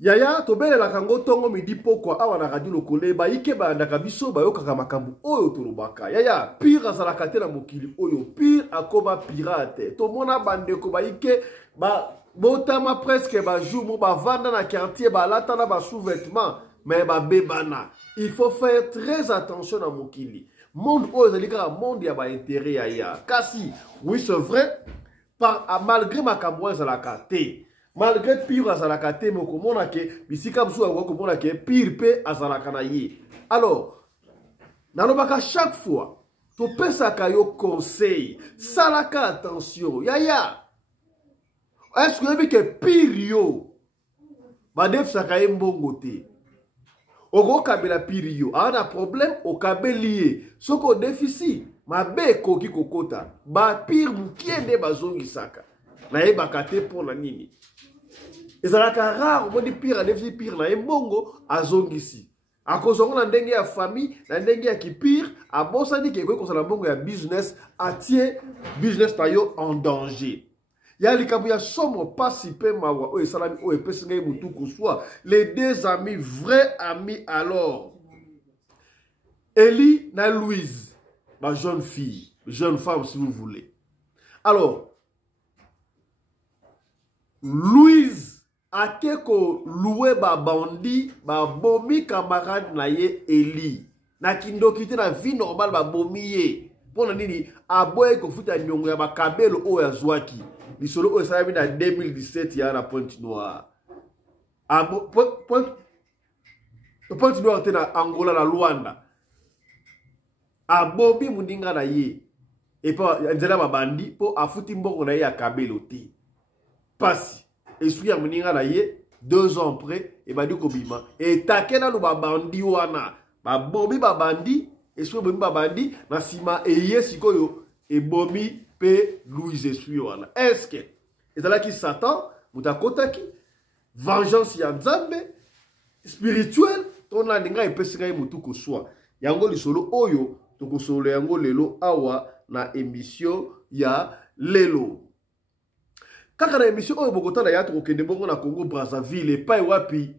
Yaya tobele la kango tongo midi pokwa awa na radio lokole ba ike ba ndaka biso ba yoka makambu oyo tolobaka. Yaya pire azalaka te na mokili oyo pire akoba pirate. To mona bandeko ba ike ba botama presque ba jour mo ba vanda na quartier ba lata na ba sous-vêtements mais ba bebana. Il faut faire très attention à mokili. Monde oyo zalika monde ya ba intérêt yaya. Kasi oui c'est vrai malgré makambu azalaka te. Malgré pire azalaka te mokomona ke bisika msu ya komona ke pire pe azalaka na ye. Alors, nalobaka chaque fois to pesaka yo conseil, salaka attention. Yaya. Est-ce que que pire yo ba def saka mbongo te. Oko kabela pire yo, ana problème o kabeli soko déficit, mabe koki kokota. Ba pire mukiende bazongi saka. Na ye bakate pour la nini. Ezalaka rare modi pire déficit pire na mbongo azongisi. Akozongo na ndenge ya famille, na ndenge ya kipire, abosani ke ko na mbongo ya business atie business tayo en danger. Ya likabu ya somo pasi pe mawa o esalami o epesinga mutu kuswa les deux amis vrais amis alors Eli na Louise, ma jeune fille, jeune femme si vous voulez. Alors Louise akeko loué ba bandi ba bomi camarade na ye Eli na kindokite na vie normale ba bomi ye pona nini aboye ko futa nyongo ya bakabelo o ya zwaki lisolo o sa na 2017 ya na Pointe Noire Pointe Noire te na Angola na Luanda abobi mundinga na ye et pa nzela ba bandi po afuti mbongo na ye ya kabelo te pasi et suis à Moninga na ye 2 ans après et ba diko bima et takena no babandi wana ba bobi babandi et suis bobi babandi na sima et yesikoyo et bobi pe Louise suis wana est-ce que ezala ki Satan mutakotaki vengeance ya nzambe spirituel ton landinga epesinga mutu ko swa yango lisolo oyo tokosolo yango lelo awa na émission ya lelo. Kaka na émission oyo bokota na yato kokende bongo na Congo Brazzaville et pa wapi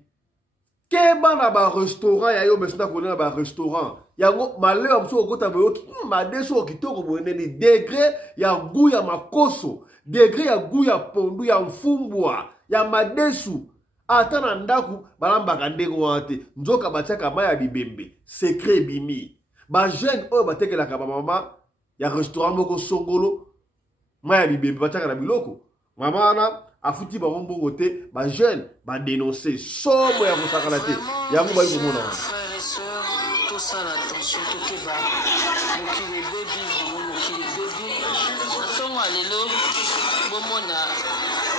keba na ba restaurant ya yo mesna ko na ba restaurant yango maleo mso kokota boyoki madeso kitoko boyene ni degré ya goût ya makoso degré ya goût ya pondu ya mfumbwa ya madesu ata na ndaku balambaka ndeko wate nzoka batiaka maya bibembe secret bimi ba jeune oyo batekelaka ba mama ya restaurant moko songolo maya bibembe batiaka na biloko. Maman afuti ba mbongo te ba jeune ba dénoncer somo ya kosakana te yango ba yiko mona frères et sœurs tout ça l'attention tout qui va mokili baby mokili baby tonga lelo bomona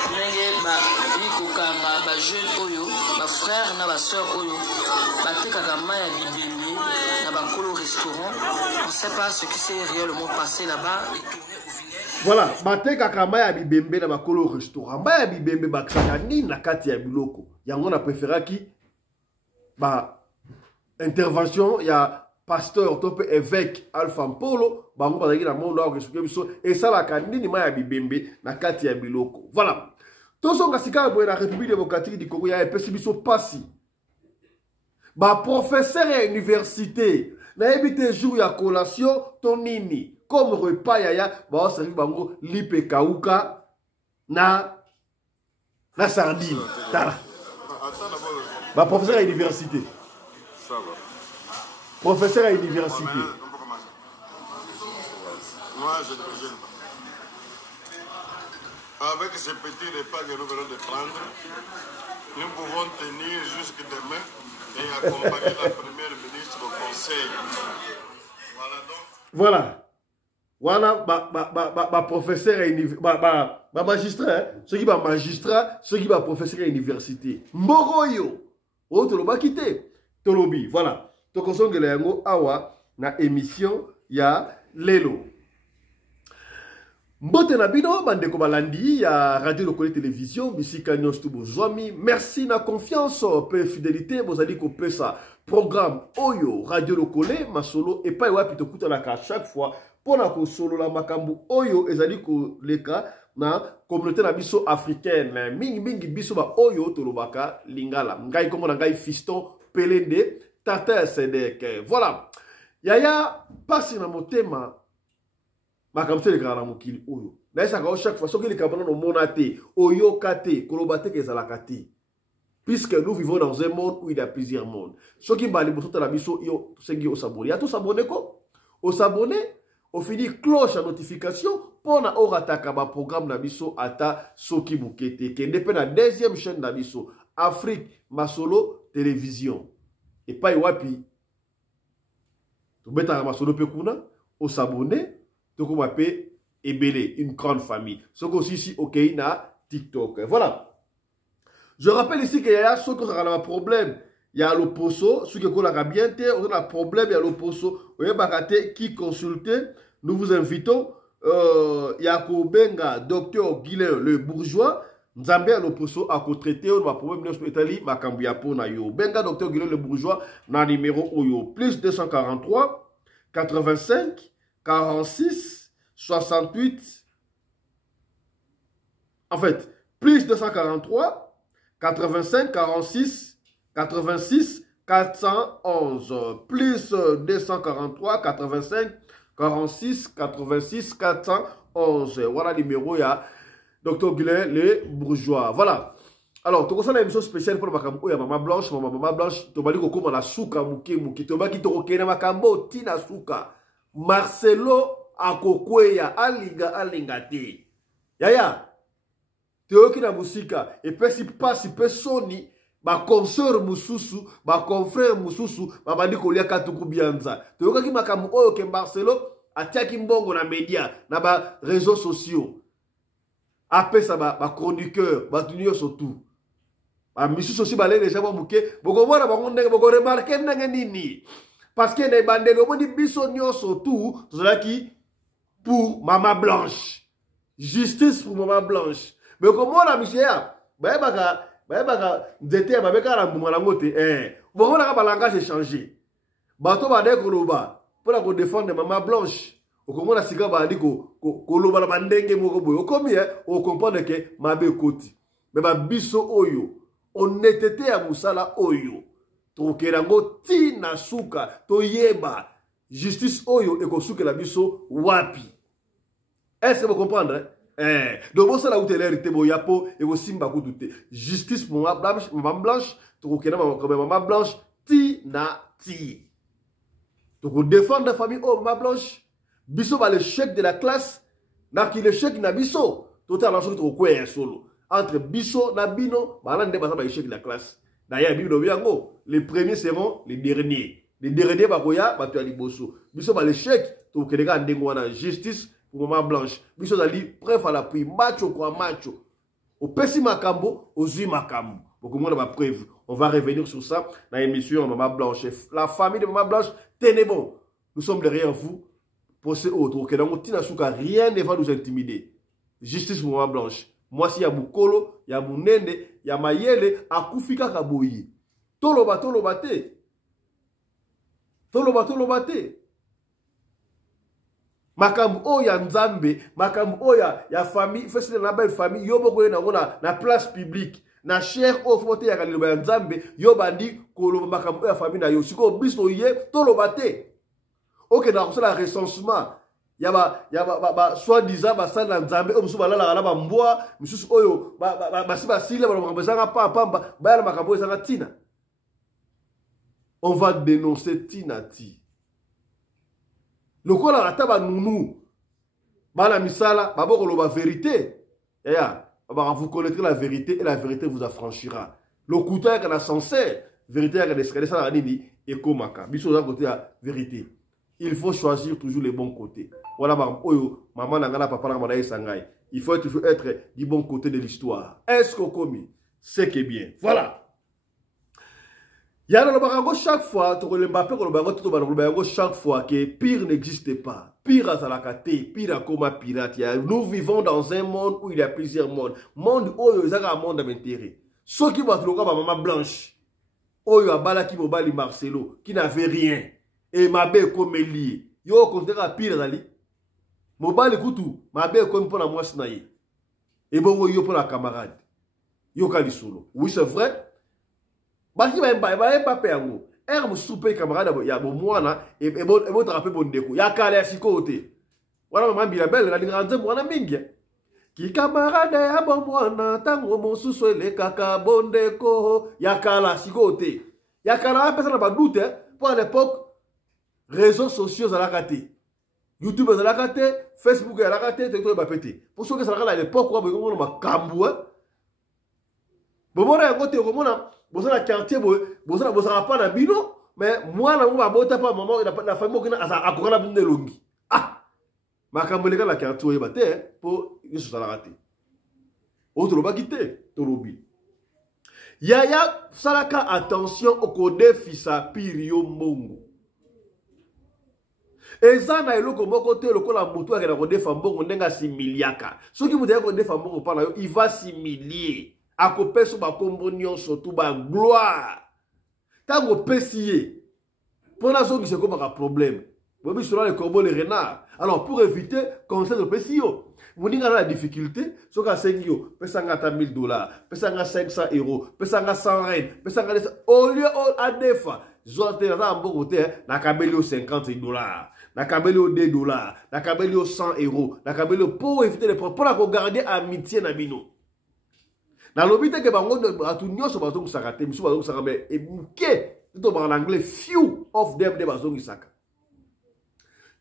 ndenge ba mikokanga ba jeune oyo ba frère na ba sœur oyo batekaka maya bibembe na ba kolo restaurant on sait pas ce qui s'est réellement passé là-bas et tourné au vinaigre. Voilà, bateka kama ya bibembe na bakolo restaurant. Ba ya bibembe bakisaka nini na kati ya biloko. Yango na préféraki ba intervention ya pasteur tope évêque Alpha Mpolo bango bazaki na monde wa kesuke biso et ça la kanini ma ya bibembe na kati ya biloko. Voilà. Tosonga sikala boye na République démocratique du Congo ya epesi biso pasi. Ba professeur ya université na ebite jour ya collation tonini comme repas yaya ba servir bango lipe kauka na sardine tala ba professeur à université ça va professeur à université moi je ne gêne pas avec ces petits repas que nous venons de prendre nous pouvons tenir jusque demain et accompagner la première ministre au conseil. Voilà donc. Voilà. Voilà, professeur à magistrat, ceux qui sont magistrat, ceux qui sont professeur à l'université. Mboroyo. Oh, tu l'as quitté. Tolobi. Voilà. Donc, on s'en yango awa na émission ya lelo. Mbote na bino bandeko balandi ya radio lokole télévision bisika nyos tubo zomi merci na confiance pe fidélité bozali ko pesa programme oyo radio lokole masolo et pas wapi to kuta na ka chaque fois pona ko solo la makambu oyo ezali ko leka na communauté na biso africaine mingi biso ba oyo tolobaka lingala ngai komo na ngai Fiston Pelende Tata Sedek. Voilà. Yaya pasi na motema makamso le kana mokili oyo. Na esa ka chaque fois soki le kabana no monate oyo kate kolobate ke zalaka te. Puisque nous vivons dans un monde où il y a plusieurs mondes. Soki bali boto la biso yo sengi o s'abonner. Ya to s'abonner ko? O s'abonner, o fini cloche à notification pour na orataka ba programme na biso ata soki bukete. Kende pe na deuxième chaîne na biso Afrique Masolo Télévision. Et pas wapi. To beta Masolo pe kuna o s'abonner, to ko mape ebele une grande famille. Soko aussi si OK na TikTok. Voilà. Je rappelle ici qu'il y a ceux qui ont un problème. Il y a l'opposo, ceux qui ont un bien, on a un problème, il y a l'opposo. Vous voyez, qui consulter, nous vous invitons. Il y a Benga, docteur Guilain, le bourgeois. Nzambe à l'opposo à co-traiter, on va problème de l'Italie, ma cambia pona yo. Benga, docteur Guilain, le bourgeois, dans le numéro Oyo. Plus 243, 85, 46, 68. En fait, plus 243, 85, 46, 86, 411. Plus 243, 85, 46, 86, 411. Voilà le numéro, il y a Dr. Guilain, les bourgeois. Voilà. Alors, tu as une émission spéciale pour la Maman Blanche. Maman Blanche, tu as dit que la souka mouké. Tu as dit que la makambo tina souka. Marcelo Akokweya, alinga te. Yaya. Théoki na musika et puis si passe peut soni ba consœur mususu ba confrère mususu ba bandi kolia katuku bianza théoki ki makamu oyo ke Marcelo atiaki mbongo na media na ba réseaux sociaux apesa ba chroniqueur ba tunio surtout ba misusu aussi ba les déjà muke boko mona bango ndenge boko remarquer ndenge nini parce que na bandelo boni biso nyonso tout zolaki pour Maman Blanche, justice pour Maman Blanche. Mais comment la monsieur baka nzete babeka la mbuma la ngote bon on a pas langage échangé bato ba de koloba pour la défendre Maman Blanche o comment la sika ba ndiko koloba la bandenge moko boyo comme on comprendre que mabe koti mais ba biso oyo honnêteté ya musala oyo to kerango tina suka to yeba justice oyo ekosuke la biso wapi. Est-ce que vous comprenez? Donc, vous savez où vous avez yapo et vous simba douter. Justice pour Maman Blanche, Maman Blanche, ti. Donc, vous défendez la famille, oh, Maman Blanche, biso va l'échec de la classe, n'a qui l'échec na biso. Tout à l'heure, vous avez solo. Entre biso na bino, balande va l'échec de la classe. D'ailleurs, les premiers seront les derniers. Les derniers, bakoya, batu ali boso. Biso va l'échec, tout que les gars en justice. Pour Maman Blanche, biso zali preuve à l'appui, macho quoi macho. Au pessi makambo, au zui makambo. Beaucoup moins de preuve. On va revenir sur ça dans l'émission Maman Blanche. La famille de Maman Blanche, tenez bon. Nous sommes derrière vous. Pour ces autres, rien ne va nous intimider. Justice pour Maman Blanche. Moi, si y a Mukolo, il y a Munende, il y a Mayele, Akufika Kaboyi. Tolobate. Makambu oya nzambe, makambu oya ya famille, fesi na belle famille, yobo koye na place publique, na cher o fote ya kaliloba ya nzambe, yobandi koloba makambu oya famille na yo, siko biso ye, tolobate. Ok, na kosala recensement, ba soi-disant ba sala na nzambe, o musu balala la ba mbwa, musu oyo, ba sile ba makambu zanga pamba, ba ya makambu zanga tina. On va dénoncer Tinati. Le quoi la taba nounou, bala misala, babo la vérité. Vous connaîtrez la vérité et la vérité vous affranchira. Le couteau est la sincère, vérité est la escalade, ça nini et komaka. Biso d'un côté la vérité. Il faut choisir toujours les bons côtés. Voilà maman nangana papa nangana sangai. Il faut toujours être du bon côté de l'histoire. Est-ce qu'on commis? C'est que bien. Voilà. Il y a le barango chaque fois, chaque fois que pire n'existe pas. Pire à Zalakate, pire à Koma Pirate. Nous vivons dans un monde où il y a plusieurs mondes. Monde où il y a un monde d'intérêt. Ceux qui vont Maman Blanche, où il y a Balaki Mobali Marcelo, qui n'avait rien. Et Mabé comme lié. Yo considère pire d'ali. Mobali Koutou, Mabé comme pour la moisse naïe. Et bon, yo pour la camarade. Yo kali solo. Oui, c'est vrai. Baki ba pas peango. Er souper camarade ya bo mwana et bon te rappeler bon deko. Ya kala ya sikote. Voilà maman bila belle la grande mwana mingi. Ki camarade ya bon mwana tango mosusu ele kaka bon deko. Ya kala sikote. Ya kala personne n'a pas doute pour à l'époque réseaux sociaux à la raté. YouTube à la raté, Facebook à la raté, TikTok à pété. Pour ceux qui sont à l'époque où on a cambo. Bon moi à côté comme on a besoin de quartier besoin pas na bino mais moi na moi bota pas maman la famille qui a akora binde longi. Ah. Ma camboleka la quartier baté pour ils sont à la raté. Autre le ba quitter tolobi. Yaya salaka attention au code fisa pirio mbongo. Eza na eloko moko te lokola mutu akena ko defa mbongo ndenga similiaka. Soki mutu ya ko defa mbongo pana yo, il va similier. Akopeso ba kombo nyonso tu ba gloire. Tango pesiye. Pona soki se komaka problème. Bobi sur le corbeau le renard. Alors pour éviter conseil de pesio. Moninga na la difficulté, soka sengio, pesanga ta $1000, pesanga 500 €, pesanga 100 rennes, pesanga au lieu à defa. Zote na mbongo te na kabeli au $50. Na kabeli au $2, na kabeli au 100 €, na kabeli pour éviter les problèmes, pour la garder amitié na bino. Na lobite ke bango atu nyoso bazongu sakate, misu bazongu sakame e muke, to ba en anglais few of them de bazongu saka.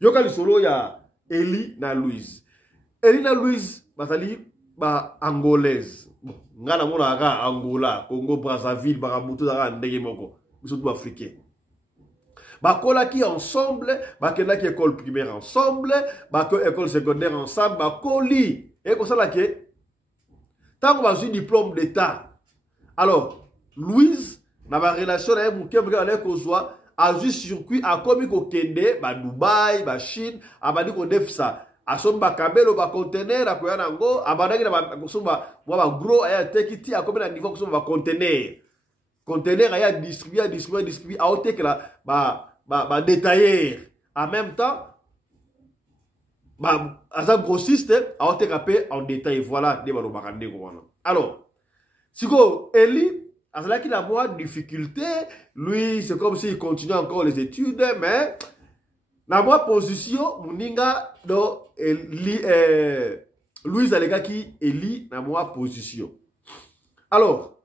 Yoka lisolo ya Eli na Louise. Eli na Louise bazali ba angolaise. Ngana mona aga Angola, Congo Brazzaville, ba mutu da ndenge moko. Biso tout africain. Bakola qui ensemble, bakena qui école primaire ensemble, bako école secondaire ensemble, bakoli. Et comme ça là que tant qu'on a eu diplôme d'état. Alors, Louise na ba relation na mu kembe avec kozwa a juste circuit a komi ko kende ba Dubaï, ba Chine, abadi ko defsa. Asomba kabelo ba conteneur akoya nango, abadaki na ba kusomba wa ba gros aya tekiti akomi na niveau kusomba ba conteneur. Conteneur aya distribuer a ote que la ba détailler. En même temps ba asa grossiste a ote kapé en détail. Voilà de ba lo bakande ko wana. Alors, siko Eli asala ki na moi difficulté, lui c'est comme s'il continue encore les études mais na moi position muninga do Louise alega ki Eli na moi position. Alors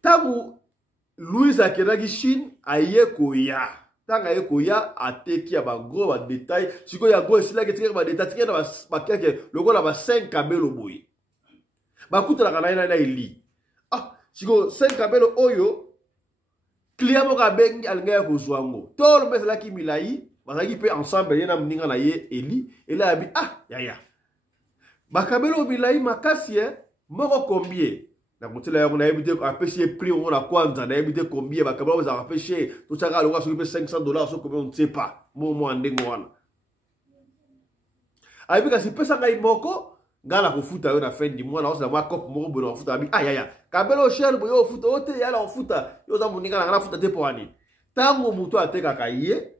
tangu Louise akenaki Chine aye koya. Tanga aye koya ateki ya ba gros ba détail. Siko ya gros sila ke tika ba détail tika na ba keke logo na ba 5 kabelo boye. Ba kuta na kana na Eli. Ah, siko 5 kabelo oyo client mo ka bengi alinga ko zwango. Tolo mesela ki milai, bazaki pe ensemble yena mninga na ye Eli, ela abi ah ya. Ba kabelo milai makasi moko combien? Na mutila ya kuna ebite apeshe prix on a kwanza na ebite combien ba kabelo za apeshe to chaka lo so pe $500 so combien on ne sait pas. Mo ndengo wana. Abi kasi pesa ngai moko ngala kufuta yo na fin du mois na osa mwa cop moko bono kufuta abi aya kabelo cher boyo futa ote ya la futa yo za muninga na futa te poani tango muto ateka kaye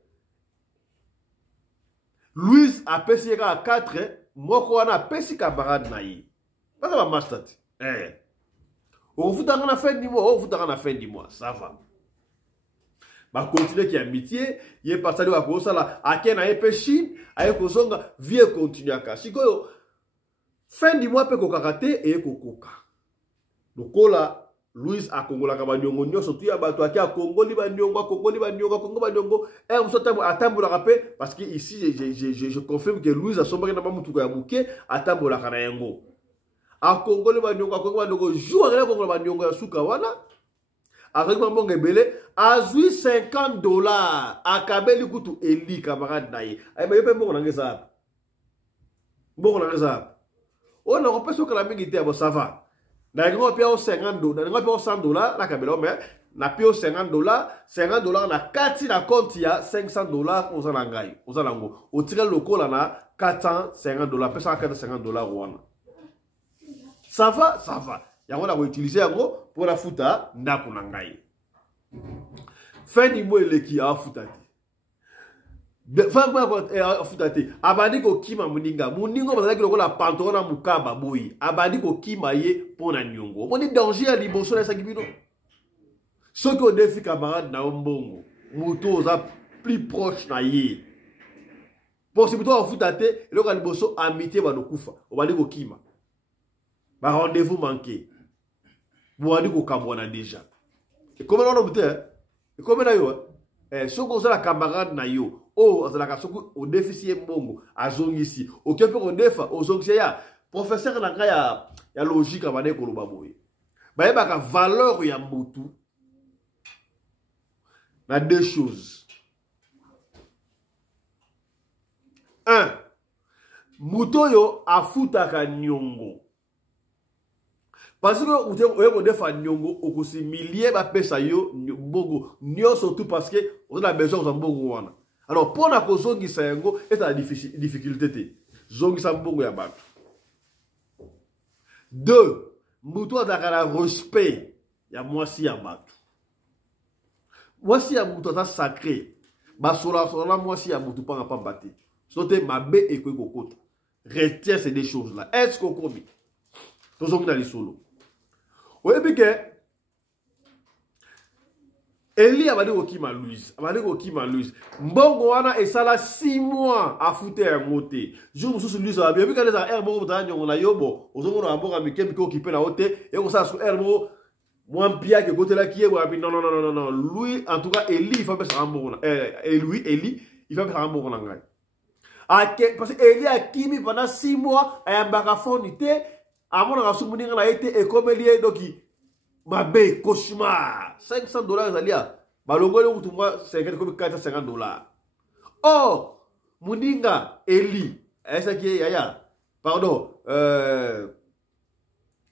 Louise a pesi ka 4 moko wana pesi camarade na yi baka ba master on futa na fin du mois on futa na fin du mois ça va ba continuer ki amitié ye pasali wa ko sala akena e peshi aye ko zonga vie continuer ka sikoyo fin du mois pe ko kakate e ko koka lokola Louise a kongola ka bandiongo nyoso tu ya bato akia kongoli bandiongo kongo bandiongo e msota atambola kape parce que ici je confirme que Louise a sombra na mamutuko ya muke atambola kana yango a kongoli bandiongo jour à kongola bandiongo ya suka wana avec mbongo ebele azui $50 akabeli kutu Eli camarade naye ay ba yepe mbongo nangeza on a repéré ce que la mingi était à ça va. Na ngo pia au $50, na ngo pia au $100 la kabelo mais na pia au $50 na kati na compte ya $500 ozana ngai. Ozana ngo. O tire lokola na $450, pesa $450 wana. Ça va. Ya ngona ko utiliser yango pour la futa ndako na ngai. Fin du mois eleki a futa. Futate abandi ko kima muninga muningo bazaki lokola pantalon na mukaba boyi abandi ko kima ye pona nyongo moni danger ya liboso na sakibino soki o défi camarade na mbongo muto oza plus proche na ye possibilité wa futate loka liboso amitié banokufa obandi ko kima ba rendez-vous manqué boandi ko kambwana déjà et comment on obte et comment na yo soko oza la camarade na yo oh azalaka soko o déficit mbongo azongisi okepe ko defa ozongisi ya professeur na nga ya logique abane ko loba boye bayebaka valeur ya mutu na deux choses. Un, muto yo afutaka nyongo parce que on defa nyongo okusi millier ba pesa yo mbongo nyo surtout parce que on a besoin de mbongo wana. Alors pour na kozongisa yango est la difficulté te zongisa mbongo ya bato. Deux, muto azaka respect ya mwasi ya bato. Mwasi ya muto ata sacré basola mwasi ya muto panga pamba te sote mabe ekwe kokota. Retiens ces deux choses là. Est-ce qu'on commet tozongi na lisolo oyebi ke Eli abadi kokima Louise mbongo wana esala 6 mois afute ya ngote jour mususu Louise abi oyebi kaneza herbo mutanya nyongo na yobo ozongo na mbongo mikembi ko kipe na ote eko sa su herbo mwampia ke gotela kiye wabi non lui en tout cas Eli il faut pas ça mbongo na Eli il faut pas mbongo na ngai parce que Eli a kimi pendant 6 mois ayambaka fonite amona kasumuninga na ete ekomelie doki mabe cauchemar $500 zalia balongole kutumwa 50 oh muninga Eli esa ki yaya pardon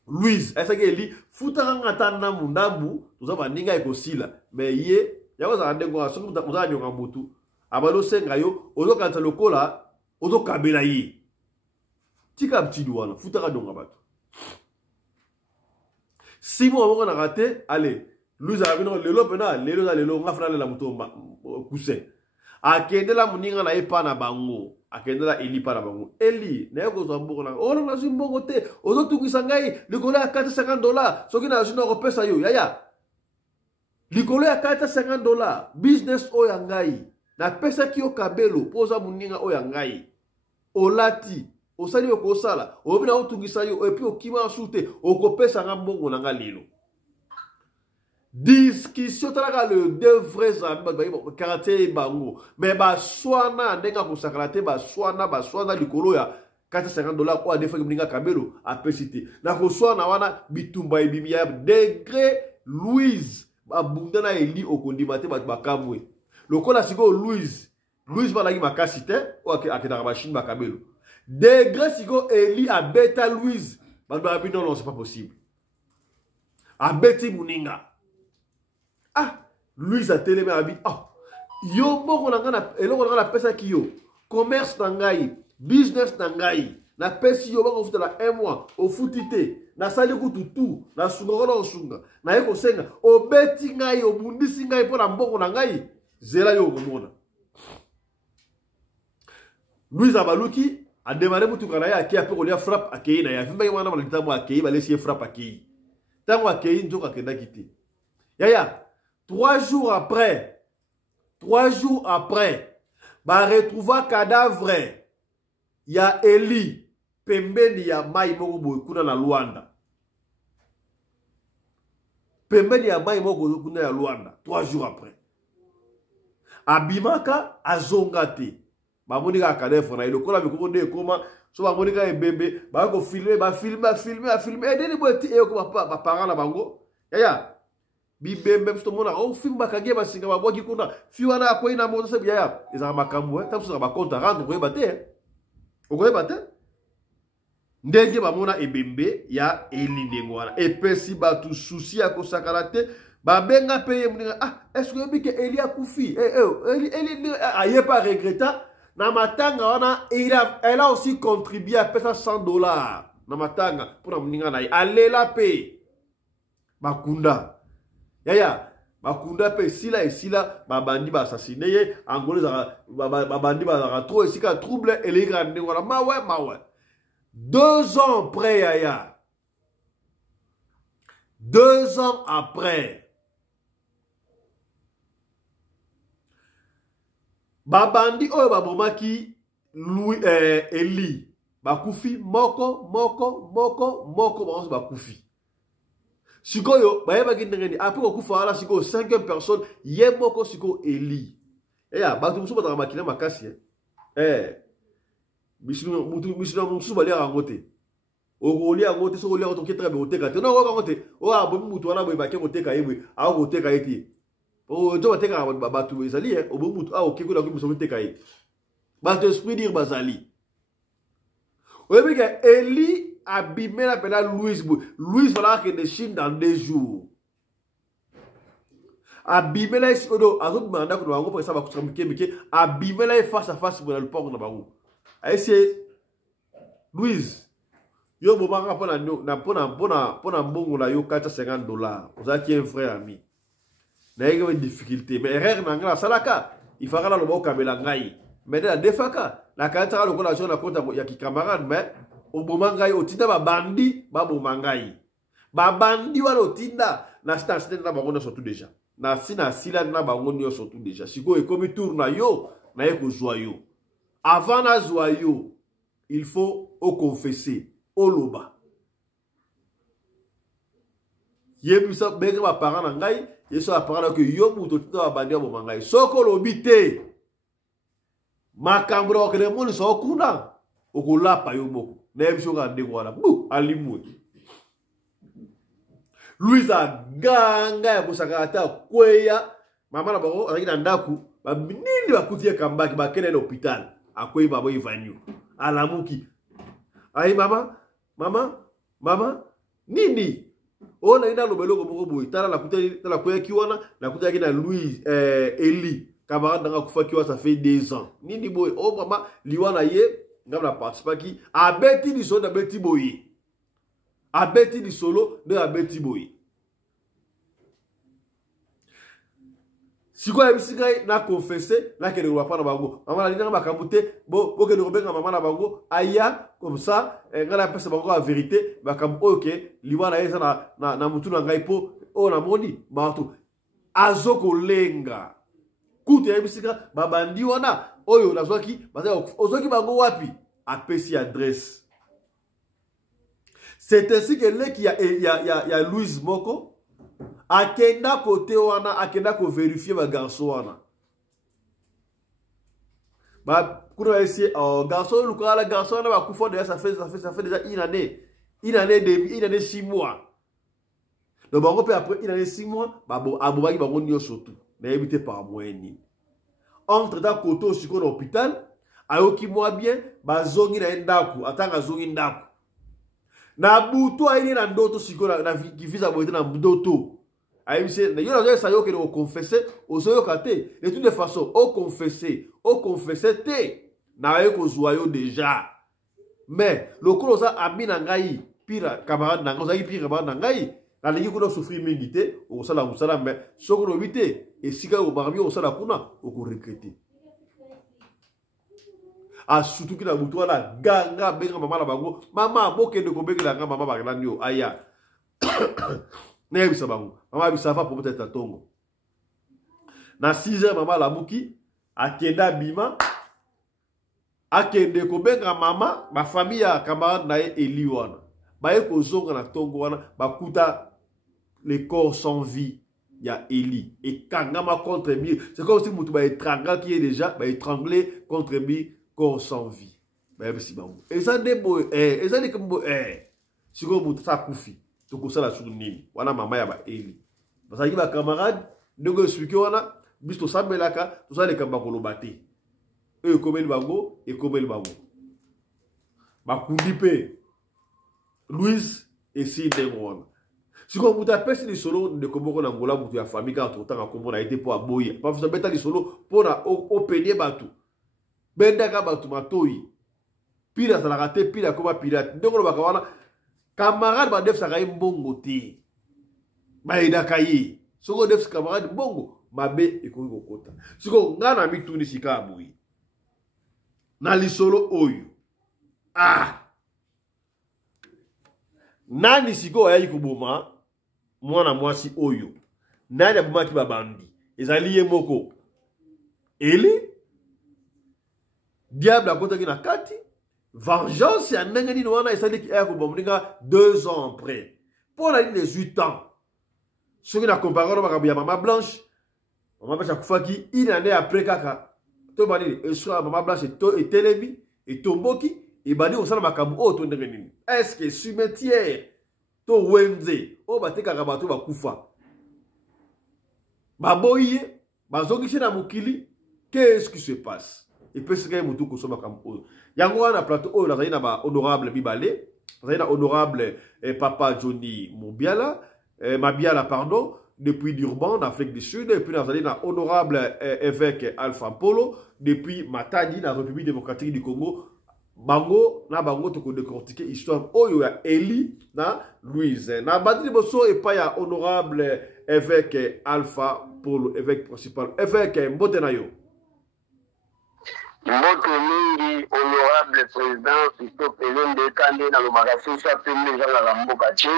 Louise esa ki Eli futa ngata na mundambu tuzaba ninga ekosila mais ye yako za ndengo aso muza nyonga mutu abalo senga yo ozo kanta lokola ozo kabela ye tika mtidu wana futa ka donga bato. Si moi on a raté, allez, Louise a venu le lopena, lelo ngafra la muto kuse. Akende la muninga na epa na bango, akende la Eli pa na bango. Eli, na yoko zo mbongo na. Ona na zimbongo te, ozo tukisa ngai, likolo ya $450, soki na zuna ko pesa yo, yaya. Likolo ya $450, business o ya ngai. Na pesa ki yo kabelo, poza muninga o ya ngai. Olati osali yoko sala obina otungisa yo epi okima sute okopesa nga mbongo na nga lelo discussion talaka le deux vrais amis caractère bango mais ba swana ndenga kosakala te ba swana likolo ya $450 kwa defa kimninga kabelo apesite na koswana wana bitumba ebimi ya degré Louise abunda na Eli okondima te bakamwe lokola siko Louise balaki makasi te o akitaka machine bakabelo degré siko Eli a beta Louise bado non c'est pas possible a beti muninga Louise a télé abi yo mbongo na ngana eloko na pesa ki yo commerce na ngai business na ngai na pesi yo bako futela 1 mois o futite na sali kututu na sunga na osunga na yeko senga o beti ngai o bundisi ngai pona mbongo na ngai zela yo komona Louise abaluki a démarré mutuka na ya ki ape ko lia frappe akei na ya vimba ywana na litamu akei balesi frappe akei tango akei nzoka kenda kiti yaya 3 jours après ba retrouva cadavre ya Eli pembeni ya mai moko boy kuna na Luanda pembeni ya mai moko kuna ya Luanda 3 jours après abimaka azongate bamonika cadavre na ilokola bikoko nde koma so bamonika ebembe ba ko filmer edeni boti e ko ba parents na bango yaya bibembe msto mona o film bakage basinga babwaki kuna fiwana akoyi na moto sebi yaya ezaka makambo tabusa ba compte rendre ko ebate ndenge bamona ebembe ya Eli ndengo wana epesi batu souci ya kosakala te babenga peye muninga est-ce que bike Eli akufi Eli aye pas regretta na matanga wana elle a aussi contribué à pesa $100 na matanga pour muninga na alela pe bakunda yaya bakunda pe sila esila babandi ba assassiné ye angolais babandi ba trop esika trouble et grande ngona mawe 2 ans après yaya 2 ans après babandi oyo babomaki Louis Eli bakufi moko bango bakufi sikoyo bayebaki ndenge après kokufa wala sikoyo 5e personne ye moko sikoyo Eli bato mosusu bataka makila makasi misino mosusu balia yango te okolia yango te soki olia yango toketaka be oteka te non yango te oyo abomi mutu wana boye bake koteka ye boye akokoteka ye te ojo batekaka bato ezali obomi mutu okekola komiso koteka ye bato esprit dire bazali oyebi ke Eli abimela pena Louis va que Chine dans 2 jours abimela esi odo azobima ndako na bango pour ça bakutra mike abimela face à face pour le port na bango ese Louis yo bomanga pona mbongo na yo $450 ozaki un frère ami na yeke une difficulté mais erreur na ngala salaka il fera la lobo kamela ngai mais la defaka la kanta lo kola na konta ya ki camarade mais oboma ngai otinda babandi baboma ngai babandi wala otinda na stance na bango surtout déjà na sila na bango nyo surtout déjà siko ekomi tour na yo na yeko zwa yo avant na zwa yo il faut au confesser au loba yebisa benge ba parents na ngai yeso ba parents que yo muto tinda babandi baboma ngai soko lobite makambro kele moni so kuna okolapa yo moko na ebiso ka ndeko wana bu alimwe Louisa ganga ya kusaka ata kweya mama na bango azaki na ndaku baminini bakuti kambaki bakene na hôpital akwei babo ivanyu alamuki ai mama nini ona ina lobeloko moko boy tala la kweya kiwana na kuta na Louis Eli camarade nga kufa kiwa ça fait 2 ans nini boy o mama liwana ye ngam participa ki abeti ni solo abeti boy abeti ni solo de abeti boy siko ya bisikai na confesser na kele wa pana bango mama na ndanga makamute bo ke de robenga mama na bango aya comme ça ngala pesa bango la vérité bakambo OK liwana ye na mutu na ngai po o na moni bato azoko lenga kutu ya bisika babandi wana oyo nazwaki ozwaki bango wapi apesi adresse. C'est ainsi que là qu'il y a Louis Moko akenda côté wana akenda ko vérifier ba garçon wana ba kuna essayer garçon lukala garçon wana ba kufa déjà ça fait déjà une année demi une année 6 mois donc bango pe après une année 6 mois ba bo abobaki bango nyo surtout na éviter par moyen entre dans côté aussi ko hôpital ayoki moi bien ba zongi na ndaku atanga zongi ndaku na buto aini na ndoto siko na visa boite na ndoto aimse na yo na ça yo que au confesser au soyo kate de toute façon au confesser te na yo ko zoyo déjà mais le kolo ça amina ngai pire camarade na ngai pire camarade na ngai na lingi ko souffrir mingi te au sala musala mais soko no bité et sika au barbi au sala kuna au ko regretter a surtout que la buto la ganga benga mama la bango mama boke de ko benga nga mama ba nyo aya ne bisa bango mama bisa fa pour peut-être tongo na 6h mama la muki akenda bima akende ko benga mama ba famille ya camarade na Eli wana ba e ko zonga na tongo wana bakuta les corps sans vie ya Eli et kangama contre mi c'est comme si mutu ba étrangler qui est déjà ba étrangler contre mi corps sans vie ba bisi bango eza ndebo eza ni kombo siko mutu sa kufi to ko sala sur nini wana mama ya ba Eli parce que ba camarade ndego expliquer wana bisto sabelaka to sala kamba ko lobate komeli bango et komeli bango ba kundipe Louis et si demone siko mutu apesi ni solo de komoko na ngola mutu ya famille ka to tanga kombo na été pour aboya pas vous beta ni solo pour na openier batu benda ka batu matoi pila za la raté pila ko ba pirate ndoko baka wana camarade ba def sa ka mbongo te ba ida kayi soko def camarade bongo mabe ekoki kokota siko nga na mituni sika aboyi na lisolo oyo nani siko ayayi koboma mwana mwasi oyo nani abomaki babandi ezali ye moko ele diable akotaki na kati vengeance ya ndenge nini wana esaliki aya koboma ndinga 2 ans après mpo na nini 18 ans soki na comparano makambo ya mama blanche akufaki une année après kaka to banini esura mama blanche etelemi etomboki ebandi kosala makambo oyo to ndenge nini est-ce que cimetière to wenze oyo batekaka bato bakufa baboyi ye bazongisi na mokili qu'est-ce qui se passe epesika ye motu kosoma makambo oyo yango wana plateau oyo nazali na bahonorable mibale nazali na honorable papa Johnny Mabiala pardon depuis Durban, en Afrique du Sud, et puis nous avons honorable évêque Alpha Polo, depuis Matadi, dans la République démocratique du Congo. Bango, na bango toko décortiquer histoire oyo ya Eli na Louise. Na bandi boso et pas ya honorable évêque Alpha Polo, évêque principal. Évêque mbote na yo. Mbote mingi honorable président Sisto Pelende Kande na lomagasi sa pembe za mboka chi.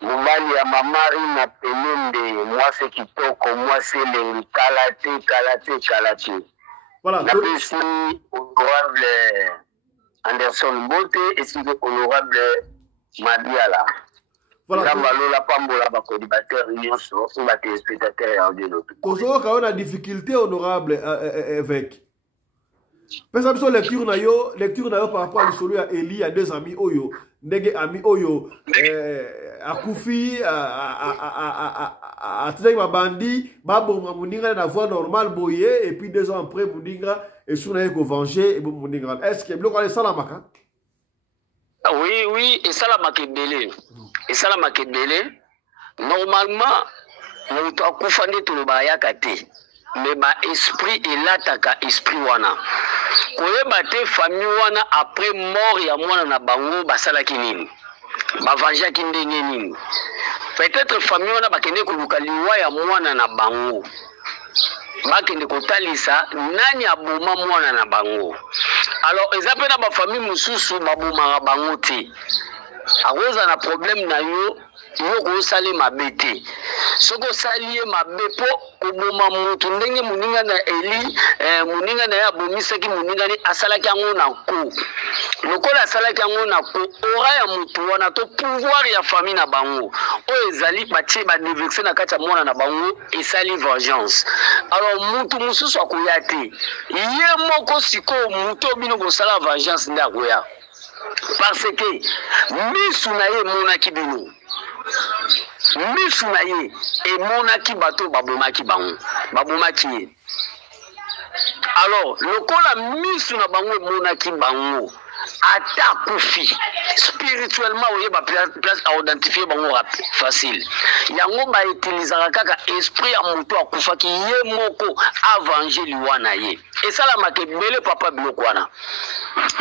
Mobali ya mamari na Pelende mwase kitoko mwase le kalate. Voilà. Na pesi honorable Anderson Mbote et si honorable Mabiala. Voilà. La pambola ba colibateur union sur ba téléspectateurs et audio. Toujours quand on a difficulté honorable évêque. Parce que lecture na yo par rapport à l'histoire ya Eli ya deux amis oyo ndenge ami oyo akufi atendaki babandi babonga moninga na voie normale boye et puis 2 ans après moninga et sur na ko venger et moninga est-ce que bloko ale salamaka oui et salamaka belé et salamaka belé normalement moto akufa nde to ba yakate mais ba esprit elataka esprit wana koyeba te famille wana après mort ya mwana na bango basalaki nini bavanjaki ndenge nini peut-être famille wana bakende koluka liwa ya mwana na bango bakende kotalisa nani aboma mwana na bango alors eza pe na bafamille mosusu babomaka bango te akoza na problème na yo kosali mabe te soko sali ye mabe po koboma mutu ndenge muninga na Eli muninga na ya bomisaki muninga ni asalaki yango na ko lokola asalaki yango na ko ora ya mutu wana to pouvoir ya famille na bango o ezali batie ba dévexer na kati ya mwana na bango esali vengeance alors mutu mususu akoya te ye moko siko mutu obino kosala vengeance nda akoya parce que misu na ye monaki bino misu na ye emonaki bato babomaki bango babomaki ye alors lokola misu na bango emonaki bango ata kufi spirituellement oyeba place à identifier bango facile yango ba utilisaka kaka esprit ya moto akufaki ye moko avenger liwa na ye esalamaka ebele papa biloko wana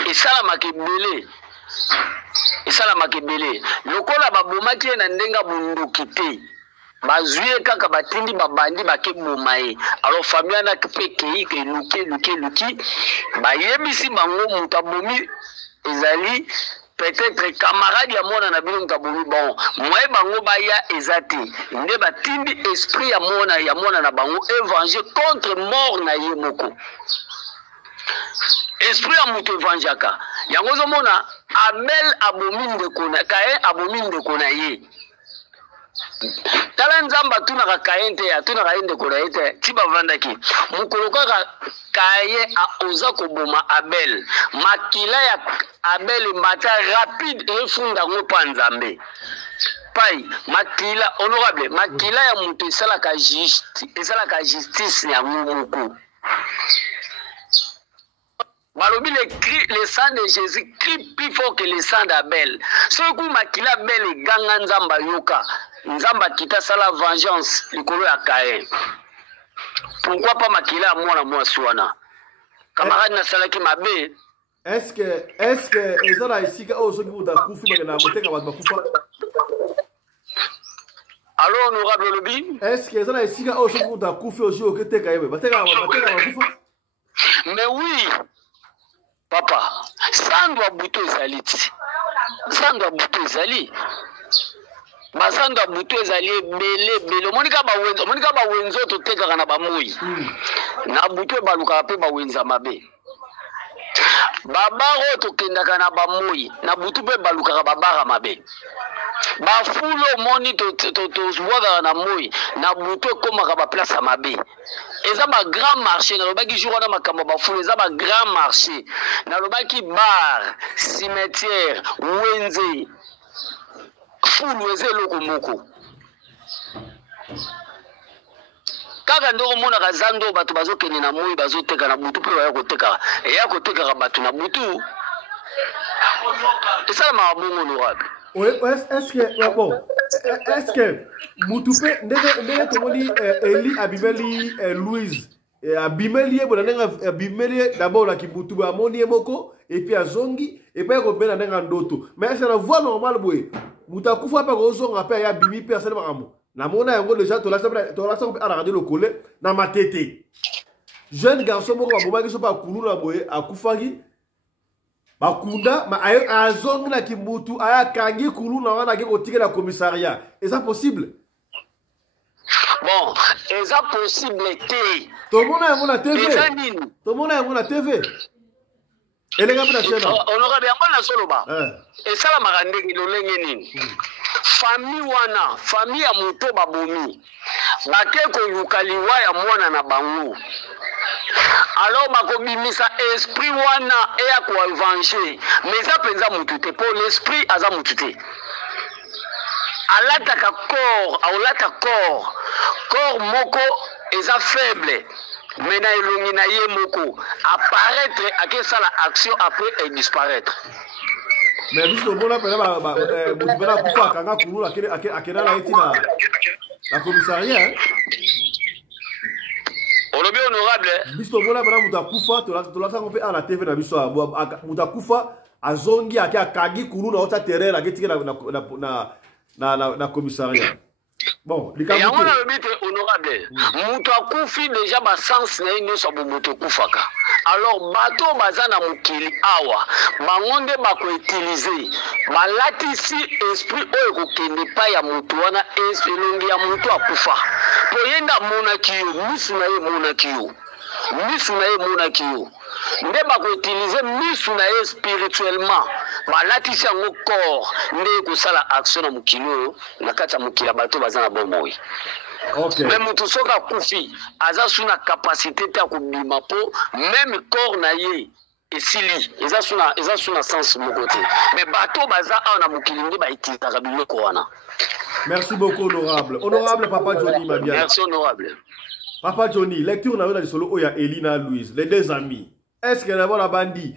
esalamaka ebele lokola babomaki ye na ndenga bunduki te bazwie kaka batindi babandi bakeboma ye alors famille wana pe kei ke luki bayebisi bango moto abomi ezali peut-être camarade ya mwana na bino moto abomi bon moye bango baya eza te nde batindi esprit ya mwana na bango évanger contre mort na ye moko esprit ya moto evanjaka yango ozomona Abel abomi ndeko na Kain abomi ndeko na ye tala nzamba tunaka Kain te atunaka ye ndeko na ye te ti bavandaki mokolo kaka Kain aoza koboma Abel makila ya Abel mata rapide efunda ngo pa nzambe pai makila honorable makila ya moto esalaka justice ya moko balobi le sang de Jésus crie plus fort que le sang d'Abel. Ce coup makila Abel et ganga nzamba yoka. Nzamba kita sala vengeance likolo ya Kain. Pourquoi pas makila mwana mwasi wana? Camarade na salaki mabe. Est-ce que ezala isika o soki muta kufi bakena moteka bakufa? Allô, honorable Lobby? Est-ce que ça a ici au second d'un coup fait aussi au côté quand même? Mais oui, papa, ça doit bouter Zali. Ça doit bouter Zali. Basando abuto ezali bele monika ba wenzo to teka na ba moyi na buto baluka pe ba wenza mabe babaro to kenda kana ba moyi na buto pe baluka ba bara mabe ba fulo moni to zwa na moyi na buto koma ka ba place mabe eza ba grand marché na lobaki jour na makambo ba fulo eza ba grand marché na lobaki bar cimetière wenze fulu ezelo moko kaka ndoko mona kazando bato bazokende na moyi bazoteka na butu pe ya koteka bato na butu esala mabongo honorable. Oui, est-ce que Mutupe ndenge tomoni Eli abimeli Louise abimeli abimeli d'abord la kibutu ba moni moko et puis azongi et puis ko bena ndenga ndoto mais c'est la voie normale boy mutakufa pa ko zonga pe ya bimi personne makamo na mona yango déjà to la à radio le collé na matete jeune garçon moko ba bomaki so pa kulula boy akufaki bakunda ma azongi na kibutu aya kangi kuluna wana ke ko tikela commissariat est ça possible? Bon, est ça possible té? Tout le monde a mon TV. Tout le monde a mon TV. Et les gars, on aura bien la soloba. Et ça la marande qui le lengeni. Famille wana, famille a muto babomi. Bake ko yukaliwa ya mwana na bangu. Alors bako bimisa esprit wana e ya ko venger. Mais ça penza mutute pour l'esprit aza mutute. Alataka corps, aulata corps moko eza faible. Mena elongi na ye moko apparaître à ça la action après et disparaître. Mais biso bona pena mutubela kufa kanga kulula akena la etina la commissariat hein. Olobi honorable. Biso bona pena mutakufa to la sango pe à la TV na biso mutakufa azongi akagi kuluna ota terrain aketika na commissariat. Bon, les gars. On a le but honorable. Mutakufi déjà ba sens na ino sa bomoto kufaka. Alors bato bazana mukili awa, bangonde bako utiliser. Malatisi esprit oyo ko kende pa ya mutu wana elongi ya mutu akufa. Poyenda monakiyo, misu na ye monakiyo. Misu na ye monakiyo. Nde bako utiliser misu na ye spirituellement. Malatisi yango corps nde kusala action na mukilo na kata mukila bato bazana bomoyi. Okay. Mais mutu soka kufi aza suna capacité ta kubima po même corps na ye esili eza suna sens mokote mais bato baza na mukili nde ba itizaka biloko wana. Merci beaucoup honorable. Honorable Papa Johnny Mabia. Merci honorable. Papa Johnny, lecture na le solo oya Elina Louise, les deux amis. Est-ce que d'abord la bandi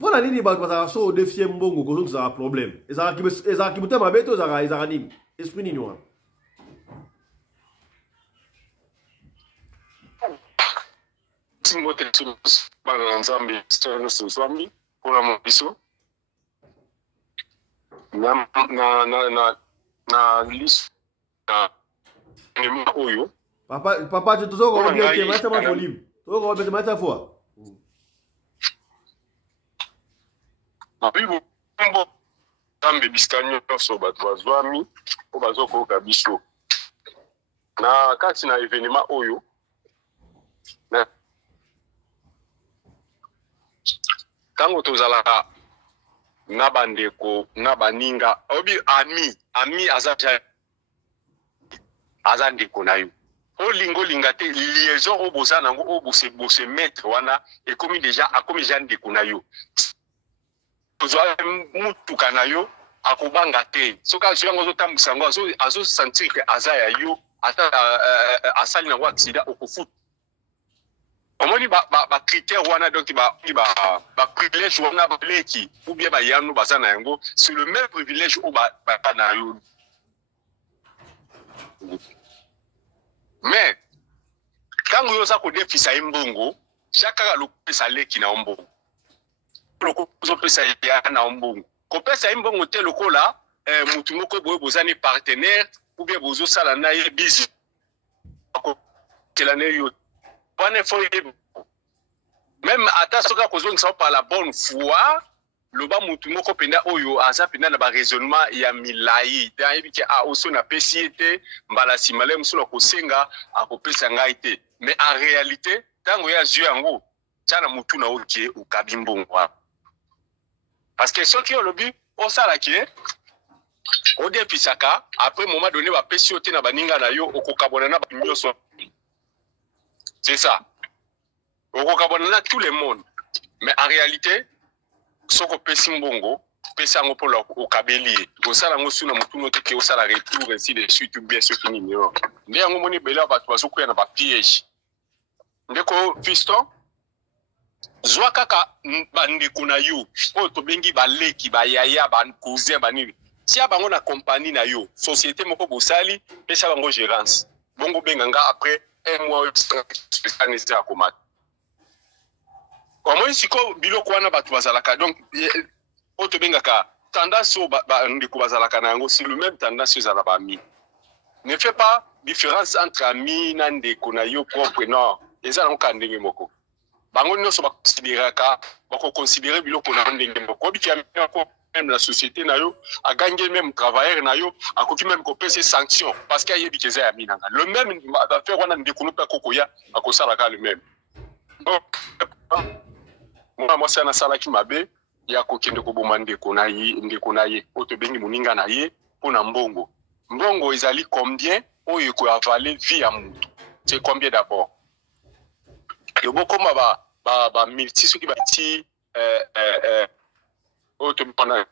pour la ligne ba ko so défier mbongo ko ça a problème. Ezara kibuta mabeto ezara nini? Esprit nini wana? Timote tus bana nzambi stone nzambi pour mon biso. Na liste na nima oyo. Papa tu tozo ko bien te mata ma volume. Tozo ko bien mata fois. Abibo mbo tambe biskanyo so batwa zwami o bazoko ka biso. Na kati na evenement oyo na tango tozalaka na bandeko na baninga obi ami aza ndeko na yo olinga te liaison obosa nango obose mettre wana ekomi déjà akomi déjà ndeko na yo tozwa mutuka na yo akobanga te soka yango zotambisa ngo azo sentir que aza ya yo ata asali na accident okufuta omoni ba critère wana donc ba privilège wana ba leki ou bien ba yanu bazana yango c'est le même privilège au ba na yo mais quand yo sa ko defisa imbongo chaka lo pesa leki na mbongo lo ko pesa ya na mbongo ko pesa imbongo te lokola mutu moko boye bozani partenaire ou bien bozo sala na ye biso kelane yo bonne foi même ata soka kozongi sa par la bonne foi loba mutu moko penda oyo aza penda na ba raisonnement ya milai ta yebi ke a oso na pesiete mbala simale musula kosenga akopesa ngai te mais en réalité tango ya jeu yango tana mutu na okie ukabimbongwa parce que soki olobi osala ke au dépisaka après moment donné va pesiote na baninga na yo okokabona na banyoso c'est ça okokabona na tout le monde mais en réalité soko pesi mbongo pesa ngo pour okabeli osala ngo suna mutu no teke osala retour ainsi de suite bien ce qui ni yo ndé yango moni bela ba bazo kuya na ba piège ndeko fiston zwa kaka bandeko na yo oyo tobengi baleki bayaya cousin banini tia bango na compagnie na yo société moko bosali pesa bango gérance bongo benganga après un mois spécialiste à komata omoi siko biloko wana bato bazalaka donc oyo tobengaka tendance oyo bandeko bazalaka na yango c'est le même tendance ezala bami ne fait pas différence entre ami na ndeko na yo propre non eza nango ka ndenge moko bango nyonso bakoconsidere biloko na ndenge moko obiki même la société na yo a gagné même travailleur na yo a koki même ko payer sanction parce qu'il y a des keza ya minanga le même va faire wana ndeko no pa kokoya akosala ka le même donc moi ça na sala ki mabe ya kokende ko boma ndeko na ye oto bengi muninga na ye pona mbongo ezali combien oyo ko avaler vie ya mutu c'est combien d'abord yo boko ba multi ce qui ba ti oto bana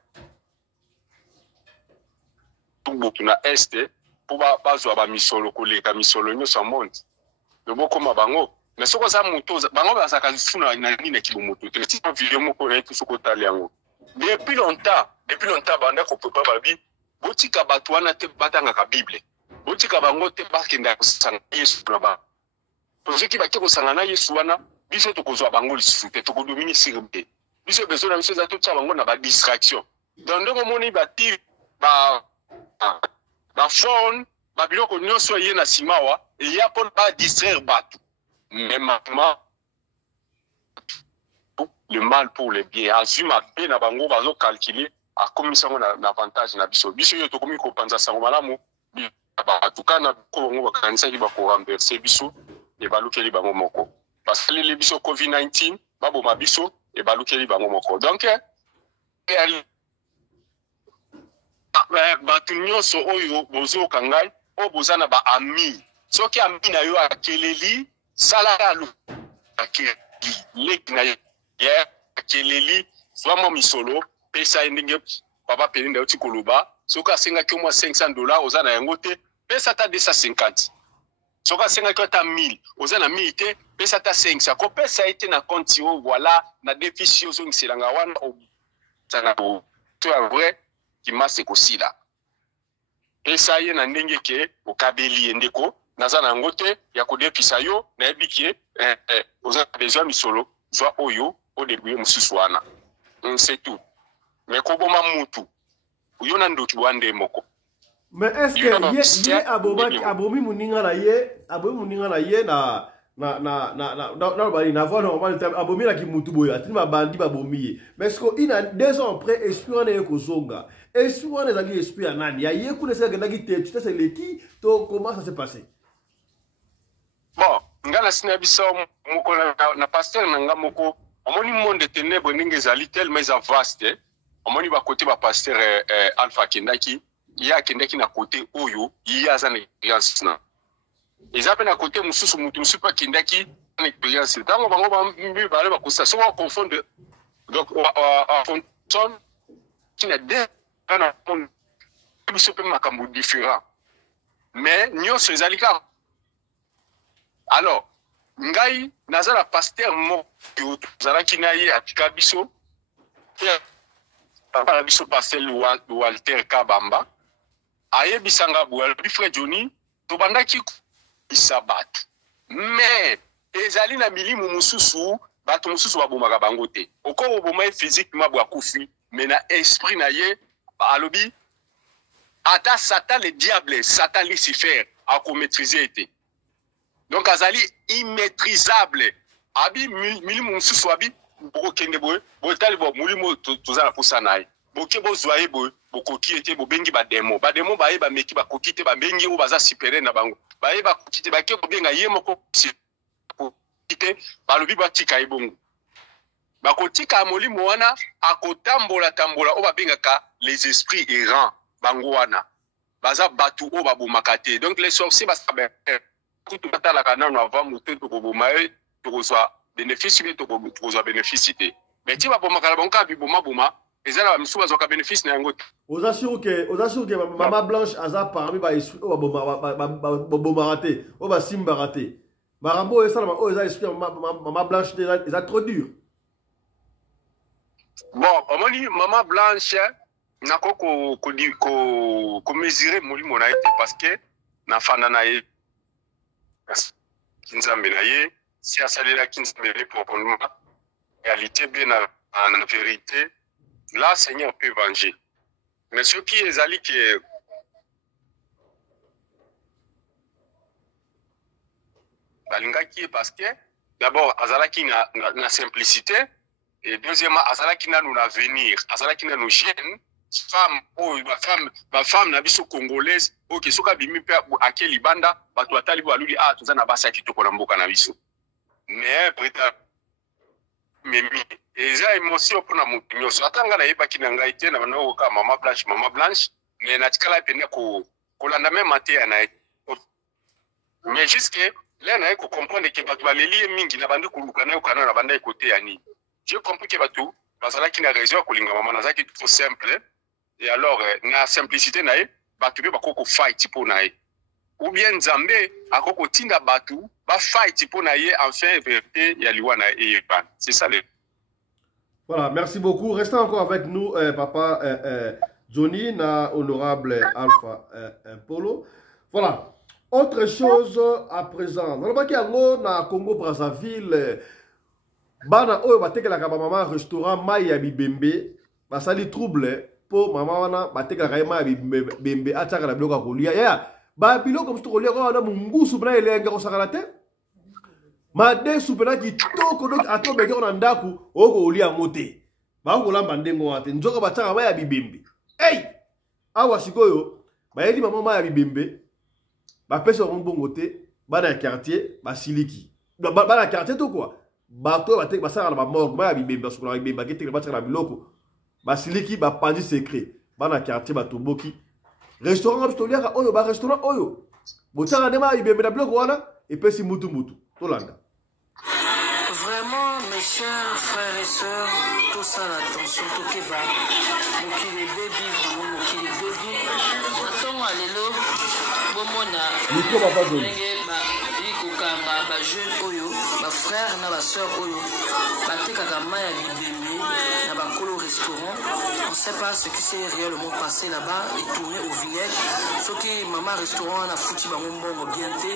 tout na este pour bazwa ba misolo koleka misolo nyoso monde yo boko bango mais soko za muto bango ba saka funa na nini ki bomoto te ti video moko na tout soko tali yango depuis longtemps banda ko peut pas babi botika bato wana te batanga ka bible botika bango te bakenda kusanga Yesu ba parce que bakeko sanga na Yesu wana biso to kozwa bango lisusu te to kodominer sirbe biso besoin na biso za to tsa bango na ba distraction donc ndongo moni ba ti ba phone ba biloko nyonso ye na simawa et ya pour pas distraire bato mais maintenant le mal pour le bien azuma pe na bango bazo calculer a komisa ngona na avantage na biso yo to komi ko panza sango malamu ba tukana ko ngo bakanisa ki ba ko renverser biso e balukeli bango moko parce que les biso COVID-19 babo mabiso e balukeli bango moko donc ba tunyoso oyo bozo kangai o bozana ba ami soki ami na yo akeleli salalu akeleli lek na ye akeleli vraiment misolo pesa ndenge papa pelinda uti koloba soka senga ki mo $500 ozana yango te pesa ta 250 soka senga ki ta 1000 ozana 1000 te pesa ta 500 ko pesa ite na compte yo voilà na déficit ozo ngiselanga wana o tsana bo to vrai ki mase ko sila pesa ye na ndenge ke okabeli ndeko nazana ngote ya kodepisa yo na ebiki ozana besoin misolo zwa oyo au début mususu wana c'est tout mais ko boma mutu uyona ndoki wande moko mais est-ce que ye abomi muninga na ye na bali na voix normal abomi na ki mutu boyo atini babandi babomi ye mais est-ce que ina 2 ans après esprit wana ye kozonga esprit wana ezali esprit ya nani ya ye kuna seka ndaki te tu sais leki to comment ça s'est passé bon ngala sina biso moko na pasteur nanga moko omoni monde ténèbre ndenge ezali tellement vaste omoni ba côté ba pasteur Alpha Kendaki ya kendaki na côté oyo ya za na expérience na ezape na côté mususu mutu mususu pa kendaki na expérience tango bango ba mbi ba ba kosa so wa confondre donc a fonction qui na deux kana on biso pe makambo différent mais nyonso ezali ka alors ngai nazala pasteur mo zala kinayi atika biso papa biso pasteur Walter Kabamba ayebisanga bwalbi frère Johnny to bandaki isabat mais ezali na milimu mususu bato mususu babomaka bango te oko oboma physiquement bwa kufi mais na esprit na ye alobi ata Satan le diable, Satan Lucifer, a maîtriser été. Donc, azali immaîtrisable. Abi, milimu msusu abi, boko kende boy, botali bo, mulimo tozala poussanaï. Boke bo zoye boy, boko ki ete, bo bengi ba demo. Ba demo ba eba meki ba kokite, ba bengi ou baza sipere na bango. Ba eba kokite, ba ke ko benga ye moko kokite, ba lobi ba tika ebongo. Ba kotika molimo wana, akotambola tambola, o ba benga ka les esprits errants, bango wana. Baza batu o ba bomakate. Donc les sorciers ba saber. Tout la canal avant monter to bomae to soit bénéfice to soit bénéfice mais tu vas pour makala banka bi boma boma ezala ba msuba zo ka bénéfice na yango aux assure que maman blanche aza parmi ba esprit o ba boma raté o ba simba raté marambo esa o eza esprit maman blanche eza trop dur. Bon omoni maman blanche na ko mesurer molimo na été parce que na fana na ye Kinzambe na ye, si asalela Kinzambe proprement, réalité bien en vérité, là Seigneur peut venger. Mais ce qui est ali qui est balinga qui est parce que d'abord azala qui na simplicité et deuxièmement azala qui na nous l'avenir, azala qui na nous jeune femme oh ma femme na biso congolaise OK soka bimi pe akeli banda bato atali bo aluli tuza na basa kitoko na mboka na biso mais preta memi eza émotion pour na mutu nyoso atanga na yeba kinanga ite na bana ka mama blanche mais na tikala pene ko landa même maté na mais jusque là na ko comprendre que bato baleli mingi na bandi kuluka na yokana na banda côté yani je comprends que bato basala ki na raison ko linga mama na zaki trop simple. Et alors, na simplicité nae, batu be bakoko fight pour nae. Ou bien Nzambe akoko tinda batu ba fight pour nae enfin vérité ya liwa nae et ban. C'est ça le. Voilà, merci beaucoup. Restez encore avec nous papa Johnny na honorable Alpha Polo. Voilà. Autre chose à présent. Dans le baki yango na Congo Brazzaville bana oyo batekelaka ba mama restaurant mai ya bibembe basali trouble pour maman wana bateka kaima bembe ataka na biloko kolia ya ba biloko msto kolia kwa na mungusu bana elenga ko sakalate made supena kitoko donc atombe ko na ndaku oko olia mote ba ko lamba ndengo wate nzoka bataka ba ya bibembe awa sikoyo ba yeli mama ya bibembe ba pesa mbongo te bana ya quartier ba siliki bana quartier to quoi ba to bateka basaka na ba morgue ba ya bibembe sukula bibembe bakete bataka na biloko basiliki ba pandi secret bana quartier batomboki restaurant bistoliaka oyo ba restaurant oyo botanga ndema ibembe na biloko wana epesi mutu tolanda. Vraiment mes chers frères et sœurs, tout ça l'attention tout keba mokili baby vraiment mokili baby atonga lelo bomona miko papa Johnny ikokanga ba jeune oyo ba frère na ba sœur oyo batekaka maya bibembe na ba kolo restaurant. On sait pas ce qui s'est réellement passé là-bas et tourné au vinaigre. Ce qui maman restaurant a foutu bango mbongo bien té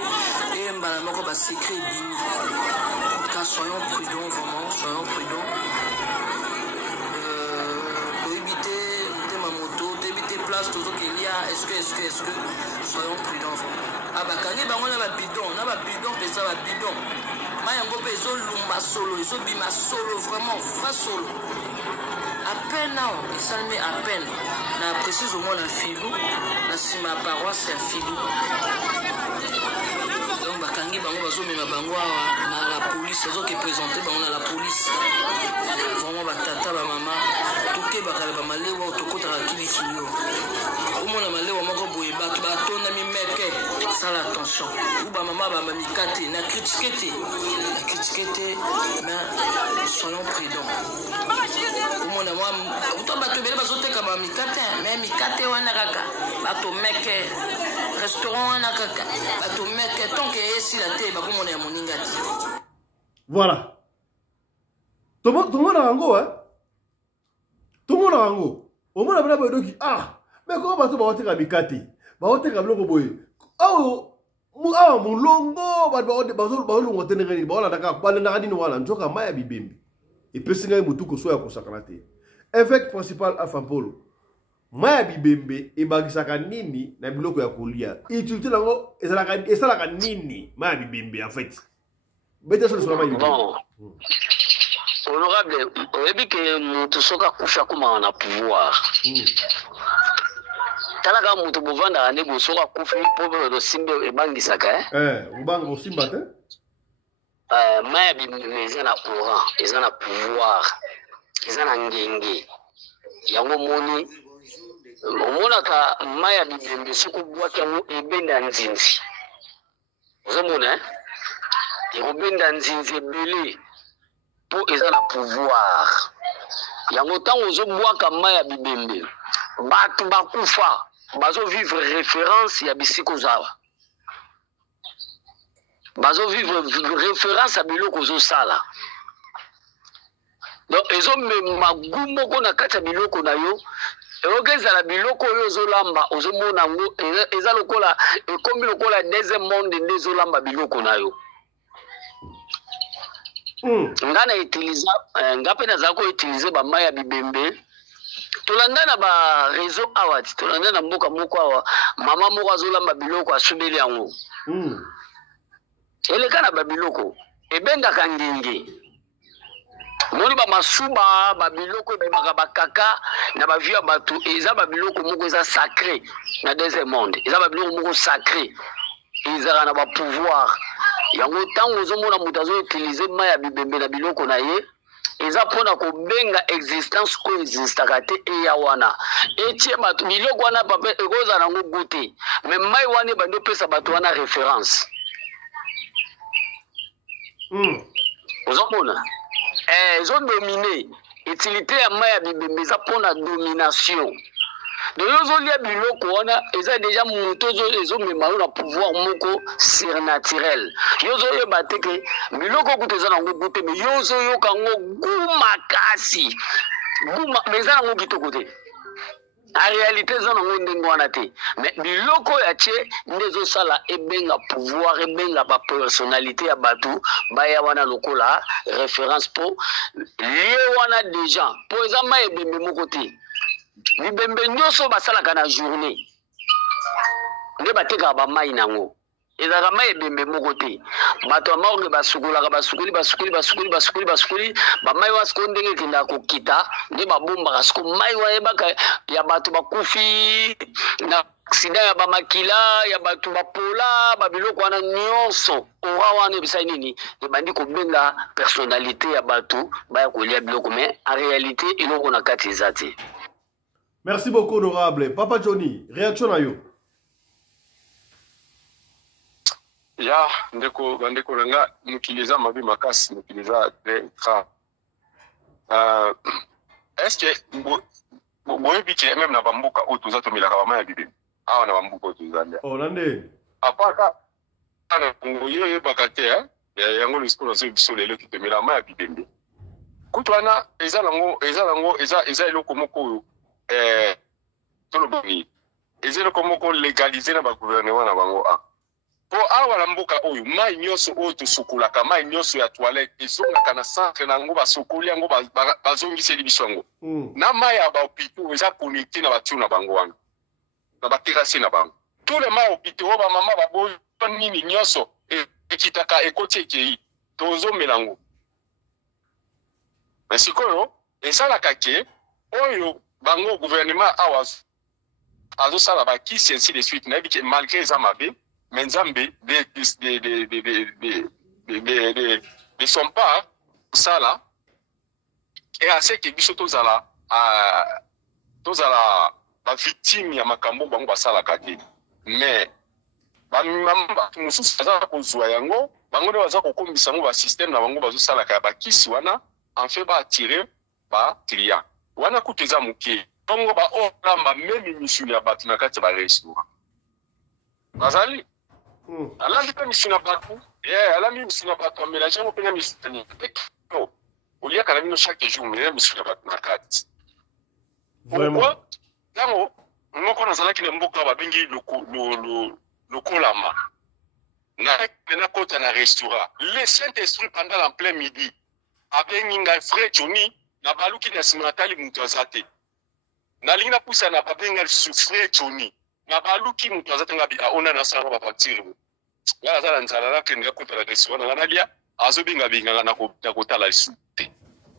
et mbala moko ba secret bimi. Car soyons prudents vraiment, soyons prudents. Pour éviter ma moto, d'éviter place tout ce qu'il y a. Est-ce que soyons prudents vraiment. Ah bah quand il bango na ba bidon pesa ba bidon. Mayango peso lumba solo, iso bima solo vraiment, va solo. À peine non, il s'en met à peine. Na précisément la filou, la sima paroisse c'est filou. Donc bakangi bango bazo mema bango na la police, zo qui présenter bango na la police. Vraiment batata ba mama, toke bakala ba malewa tokota la kili filio. Au moins la malewa moko boye ba tona mi meke. Ça l'attention. Ou ba mama ba mamikate na critiquer mais soyons prudents. Mona moi autant bato bele bazoteka ba mikate mais mikate wana kaka bato meke restaurant wana kaka bato meke tant que esi la te ba komona ya moningati. Voilà. Tout le monde a un go hein. Tout le monde a un go. Au moins la bana doki mais comment bato ba oteka mikate ba oteka biloko boye mulongo bazolongo tenengeni baola daka balendaka dini wana nzoka maya bibembe epesingai mutu koso ya kosakana te. Évêque principal Alpha Polo maya bibembe ebangisaka nini na biloko ya kolia utilité nango esalaka nini maya bibembe en fait bete so solo maya bon honorable oyebi ke mutu soki akufi akomaka na pouvoir talaka mutu bovandaka nde bosoki akufi mpo losimbe ebangisaka obanga osimba te maya bibembe eza na courant eza na pouvoir eza na ngenge yango moni omonaka maya bibembe soki obwaki yango ebenda nzinzi ozomona ekobenda nzinzi ebele mpo eza na pouvoir yango ntango ozobwaka maya bibembe bato bakufa bazovivre référence ya bisika ozala bazovivre référence ya biloko ozosala donc ezomema gu moko na kati ya biloko na yo eyoki ezala biloko oyo ozolamba ozomona yango eza lokola ekomi lokola deuxième monde nde ezolamba biloko na yo nga na utiliza nga mpe nazala koutilize bamai ya bibembe tolanda na bareseau awa ti tolanda na mboka moko awa mama moko azolamba biloko asubeli yango eleka na babiloko ebendaka ngenge moni bamasuba babiloko ebemaka bakaka na bavie ya bato eza babiloko moko eza sacré na deuxième monde eza babiloko moko sacré ezalaka na bapouvoir yango ntango ozomona moto azoutilize mai ya bibembe na biloko na ye eza mpona kobenga existence oyo existaka te eya wana etie bato biloko wana pape ekozala nango gu te me mai wana ebandi opesa bato wana référence ozomona ezodomine utilité ya mai ya bibembe eza mpona domination donc yo ozolia biloko wana eza deja moto ezomema yo na pouvoir moko surnaturel yo ozoyeba te ke biloko kuta eza nango gu te me yo ozoyoka yango gu makasi me eza nango kitoko te en réalité eza nango ndenge wana te me biloko ya tie nde ezosala ebenga pouvoir ebenga bapersonnalité ya bato baya wana lokola référence mpo lie wana deja mpo eza mai ebembe moko te bibembe nyonso basalaka na journée nde batekaka bamai nango ezalaka mai ebembe moko te bato ya maonge basukolaka basukoli bamai wana siko ndenge ekendaka kokita nde babombaka siko mai wana yebaka ya bato bakufi na aksida ya bamakila ya bato bapola babiloko wana nyonso ora wana ebisai nini ebandi kobenga personnalité ya bato baya kolia biloko mais en réalité eloko na kati eza te. Merci beaucoup, honorable. Papa Johnny, réaction à you. Ya, ndeko nanga, mukiliza mabi makasi, mukiliza tra. Est-ce que, boye bichi, même na bambuka, otuza tomila kawama ya bibi. Awa na bambuka otuza ndia. Oh, nande. Apaka, yo bakate, yango lusiko na zo biso lelo kitemila ma ya bibi. Kutwana, eza eloko moko tolobani ezelo komoko légaliser na ba gouvernement na bango po awa na mboka oyo mai nyonso oyo tosukulaka mai nyonso ya toilette ezongaka na centre nango basukuli yango bazongiseli biso yango na mai ya bahôpitaux eza connecté na batiu na bango wana na baterasi na bango tous les mai hôpitaux oyo bamama baboyi nini nyonso ekitaka ekoti ekei tozomela yango mais sikoyo esalaka ke oyo bango gouvernement awas azosala bakisi ainsi de suite na biki malgré ça mabe mais nzambe de son part sala et à ce que biso tozala ba victime ya makambo bango basala kati mais ba mamba mususu azala kozwa yango bango ne baza kokombisa ngo ba système na bango bazosala ka bakisi wana en fait ba attirer ba client wana kuteza muke bongo ba olamba meme misuni ya batu na kati ba restaurant bazali alandi pe misuni ya batu alandi misuni ya batu mélanger mo pena misuni no olia kana mino chaque jour mais misuni ya batu na kati vraiment yango moko na zalaki na mboka ba bengi lokolama na kota na restaurant le Saint-Esprit pendant en plein midi abengi ngai frère Johnny na baluki na simatali mutu azate nalingi napusa na babenga souffrir Johnny na baluki mutu azatanga bi aona na sala ba facture ngala zala nzala la kende kutala restaurant na lia azobinga binga na kotala lisute.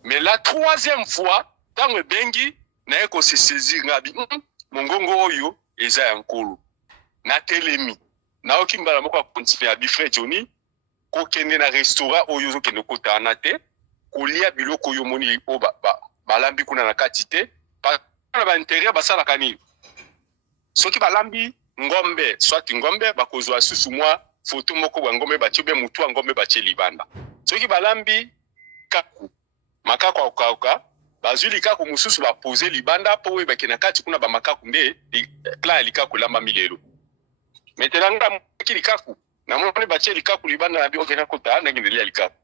Mais la troisième fois tango bengi na eko se saisir ngabi mongongo oyo eza ya nkolo na telemi na okimbala moko continuer abi frère Johnny ko kende na restaurant oyo zo kende kotana te kolia biloko oyo moni o balambi kuna na kati te pa ba intérêt basala kani soki balambi ngombe soit ngombe bakozwa susu mwa photo moko ba ngombe batiobe mutu ngombe batie libanda soki balambi kaku makako okauka bazuli kaku mususu ba poser libanda po we bakena kati kuna ba makaku nde plan likaku lamba milelo metelanga kilikaku na moni batie likaku libanda na bi okena kota na ngindelia likaku.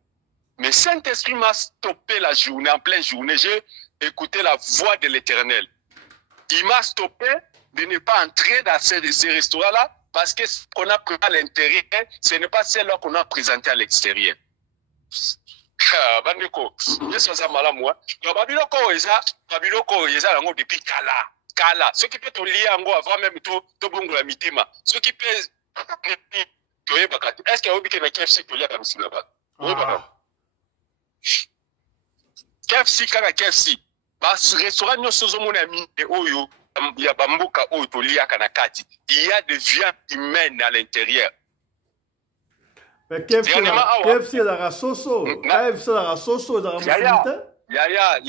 Mais Saint-Esprit m'a stoppé la journée, en pleine journée. J'ai écouté la voix de l'Éternel. Il m'a stoppé de ne pas entrer dans ces restaurants-là parce que ce qu'on a pris à l'intérieur, ce n'est pas celle-là qu'on a présenté à l'extérieur. Bandeko, je suis ça mal à moi. Babiloko eza lango depuis kala. Ce qui peut te lier avant même to bongo la mitema. Ce qui peut est-ce qu'il y a obi que na KFC to lier comme ça là-bas. KFC kaka KFC bas restaurant nyonso zomona mine oyo ya bamboka oyo toliaka na kati il y a des viandes humaines à l'intérieur. Mais KFC la rasoso KFC la rasoso za ramusita yaya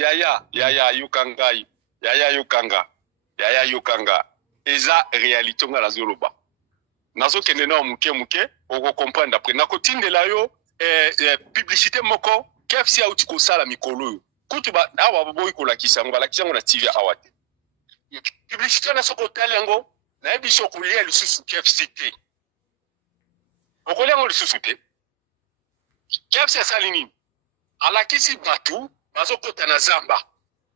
eza réalité nga la zoloba nazo kende na muke oko comprendre après na kotindela yo publicité moko KFC a uti kosala mikolo yo kutu ba awa boyi kolakisa ngo balakisa ngo na TV awate publicité na soko talengo na ebiso kulia lisusu KFC te okolia ngo lisusu te KFC salini alakisi batu bazokota na zamba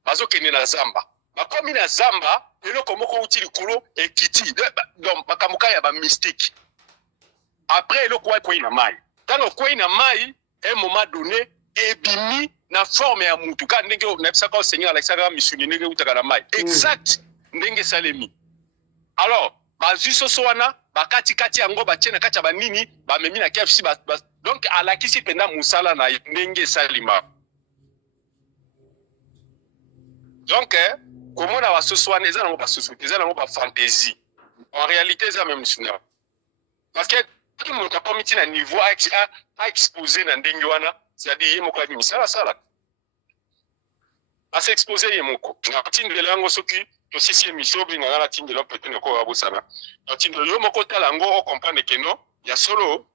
bazokende na zamba bakomi na zamba eloko moko uti likolo ekiti donc bakamuka ya ba mystique après eloko wa koina mai tango koina mai un moment donné ebimi na forme ya mutu ka ndenge na bisaka Seigneur Alexandre misuni ndenge utaka na mai exact ndenge salemi. Alors bazuso soana bakati kati yango batie na kati ya banini bamemi na KFC donc alakisi penda musala na ndenge salima. Donc comment na basoso wana eza nango basoso eza nango ba fantaisie en réalité ça même misuni parce que qui mon capomiti na niveau a exposé na ndenge wana c'est-à-dire yemoko ni sala a s'exposer yemoko na tindela ngo soki to sisi émission binga na tindela peut-être ko abusana na tindela yemoko tala ngo o comprendre que non ya solo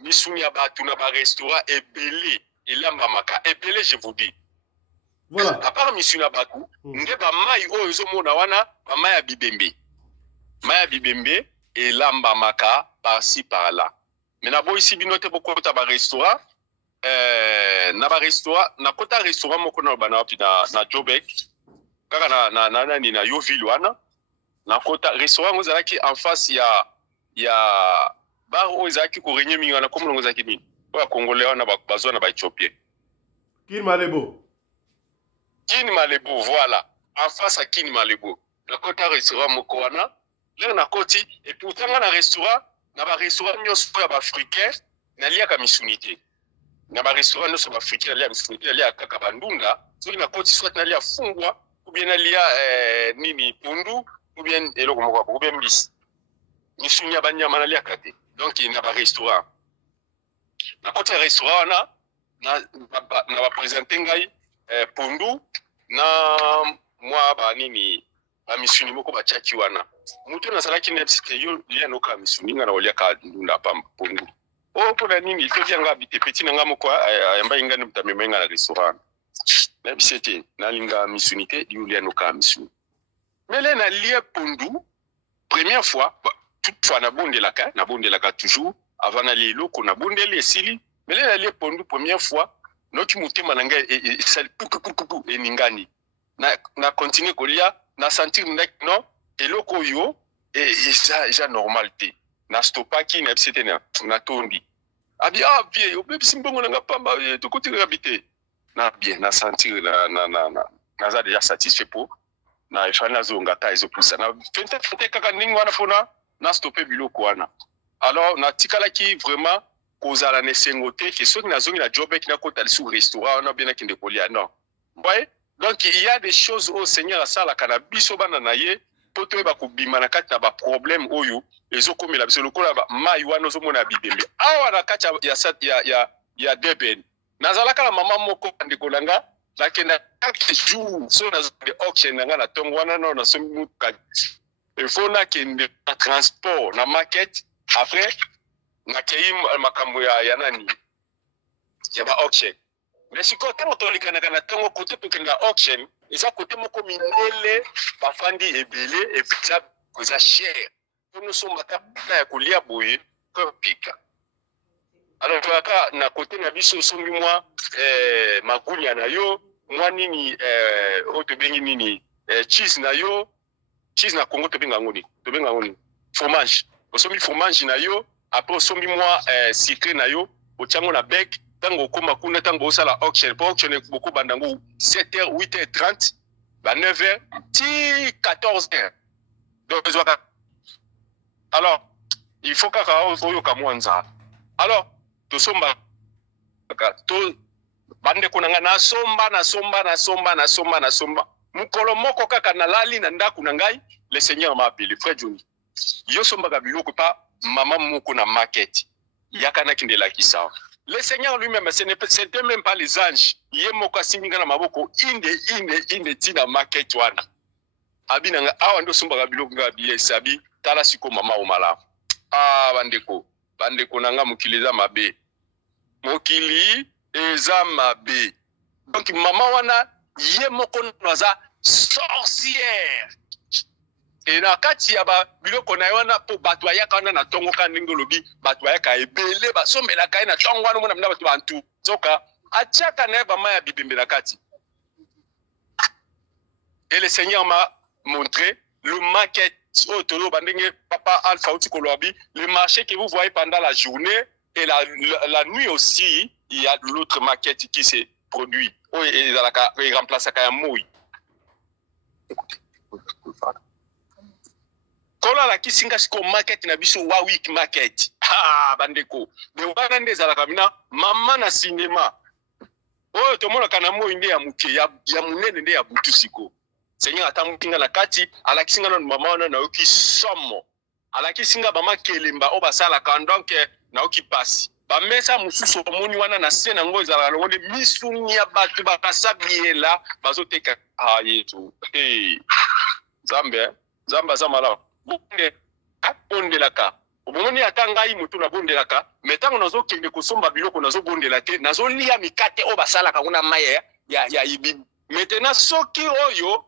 misuni ya batu na ba restaurant ebele elamba maka ebele je vous dis voilà à part misuni ya batu nde ba mai o ezomona wana ba mai ya bibembe elamba maka par-ci par-là. Mais na ici binote beaucoup ta ba restaurant na ba restaurant na kota restaurant moko na bana wapi na Jobek kaka na ni na Yoville wana na kota restaurant ozalaki en face ya bar ozalaki ko renye minga na komo ozalaki nini ba congolais wana bazwa na ba éthiopien Kin Malebo voilà en face à Kin Malebo na kota restaurant moko wana là na koti et pourtant na restaurant na ba restaurant nyonso ya ba africain na lia ka misunité na ba restaurant nyonso ba africain na lia misunité na lia kaka bandunda soki na koti soit na lia fungwa ou bien na lia nini pundu ou bien eloko moko ou bien misunya banyama na lia kate donc na ba restaurant na koti restaurant na ba présenter ngai pundu na moi ba nini ba misuni moko ba chaki wana mutu na salaki nepsike yo lia noka misuni ngana olia ka ndunda pa pondu o pona nini to vyanga bitepeti nga moko ayamba ingani mtamemenga na restaurant même c'était na linga misunité yo lia noka misuni mele na lia pondu première fois toutefois na bondelaka toujours avant na lelo ko na bondeli esili mele na lia pondu première fois noki mutema nanga e sali kuku e ningani na continuer kolia na sentir non eloko yo eza normalité na stopaki na bisete na tondi abi bien obebi simbongo nga pamba to côté habité na bien na sentir na za déjà satisfait pour na ifana zonga ta ezopusa na fente kaka ningi wana pona na stopper biloko wana. Alors na tikala ki vraiment kozala ne sengote que ceux qui na zongi na job qui na kota sous restaurant na bien kinde kolia non. Ouais. Donc il y a des choses au Seigneur a sala kana biso bana na ye poto ba kubima na kati na ba problème oyo ezokomela biso lokola ba mai wana ozomona bibembe. Awa na kati ya deben. Nazalaka na mama moko ndeko langa lakini chaque jour so na auction nga na tongo wana no na somi ka il faut na kende na transport na market après na kei makambo ya nani ya ba auction mais si côté motolika na tongo côté pour kenda auction eza côté moko mindele ba fandi ebele et puis ça koza cher pour nous sommes ta ya kolia boye ko pika. Alors toka na côté na biso sombi moi magunya na yo moi nini oto bengi nini cheese na yo cheese na Congo to benga ngoni fromage osombi fromage na yo après osombi moi sucré na yo ochango na bec tango koma kuna tango osala auction pour auction beaucoup bandango 7h 8h30 ba 9h ti 14h donc alors il faut kaka oyo kamwanza alors to somba to bande kunanga na somba mukolo moko kaka na lali na ndaku na ngai le Seigneur m'a appelé frère Johnny yo somba ka biloko pa mama moko na market yakana kindela kisa le Seigneur lui-même c'était même pas les anges ye moko asinga na maboko inde tina market wana abinanga awa ndo somba ka biloko ngabi sabi tala siko mama o mala bandeko nanga mukiliza mabe mokili eza mabe donc mama wana ye moko naza sorcière et na kati ya ba biloko na wana po bato ayaka wana na tongo ka ndingo lobi bato ayaka ebele ba sombela kai na tongo wana mona bato bantu soka achaka na ba maya bibembe na kati. Et le Seigneur m'a montré le market autour bandenge papa Alpha Uti Kolobi, le marché que vous voyez pendant la journée et la nuit aussi, il y a l'autre maquette qui s'est produit. Oui, il remplace à Moui. Quand la kisinga siko market na biso wa week market. Ah bandeko. De wana ndeza kamina mama na cinéma. Oh to mona kana mo inde ya muke ya munene nde ya butu siko. Seigneur atamukinga na kati ala kisinga na mama wana na oki somo. Ala kisinga bama kelemba o basala donc na oki pasi. Ba mesa mususu omoni wana na sena ngo ezala londe misunya batu bakasabiela bazoteka yetu. Zamba zamala. Bonde abondelaka. Omoni atangai mutu na bondelaka, metango nazo kende kosomba biloko nazo bondela te, nazo lia mikate o basala kuna maye ya ibi. Maintenant soki oyo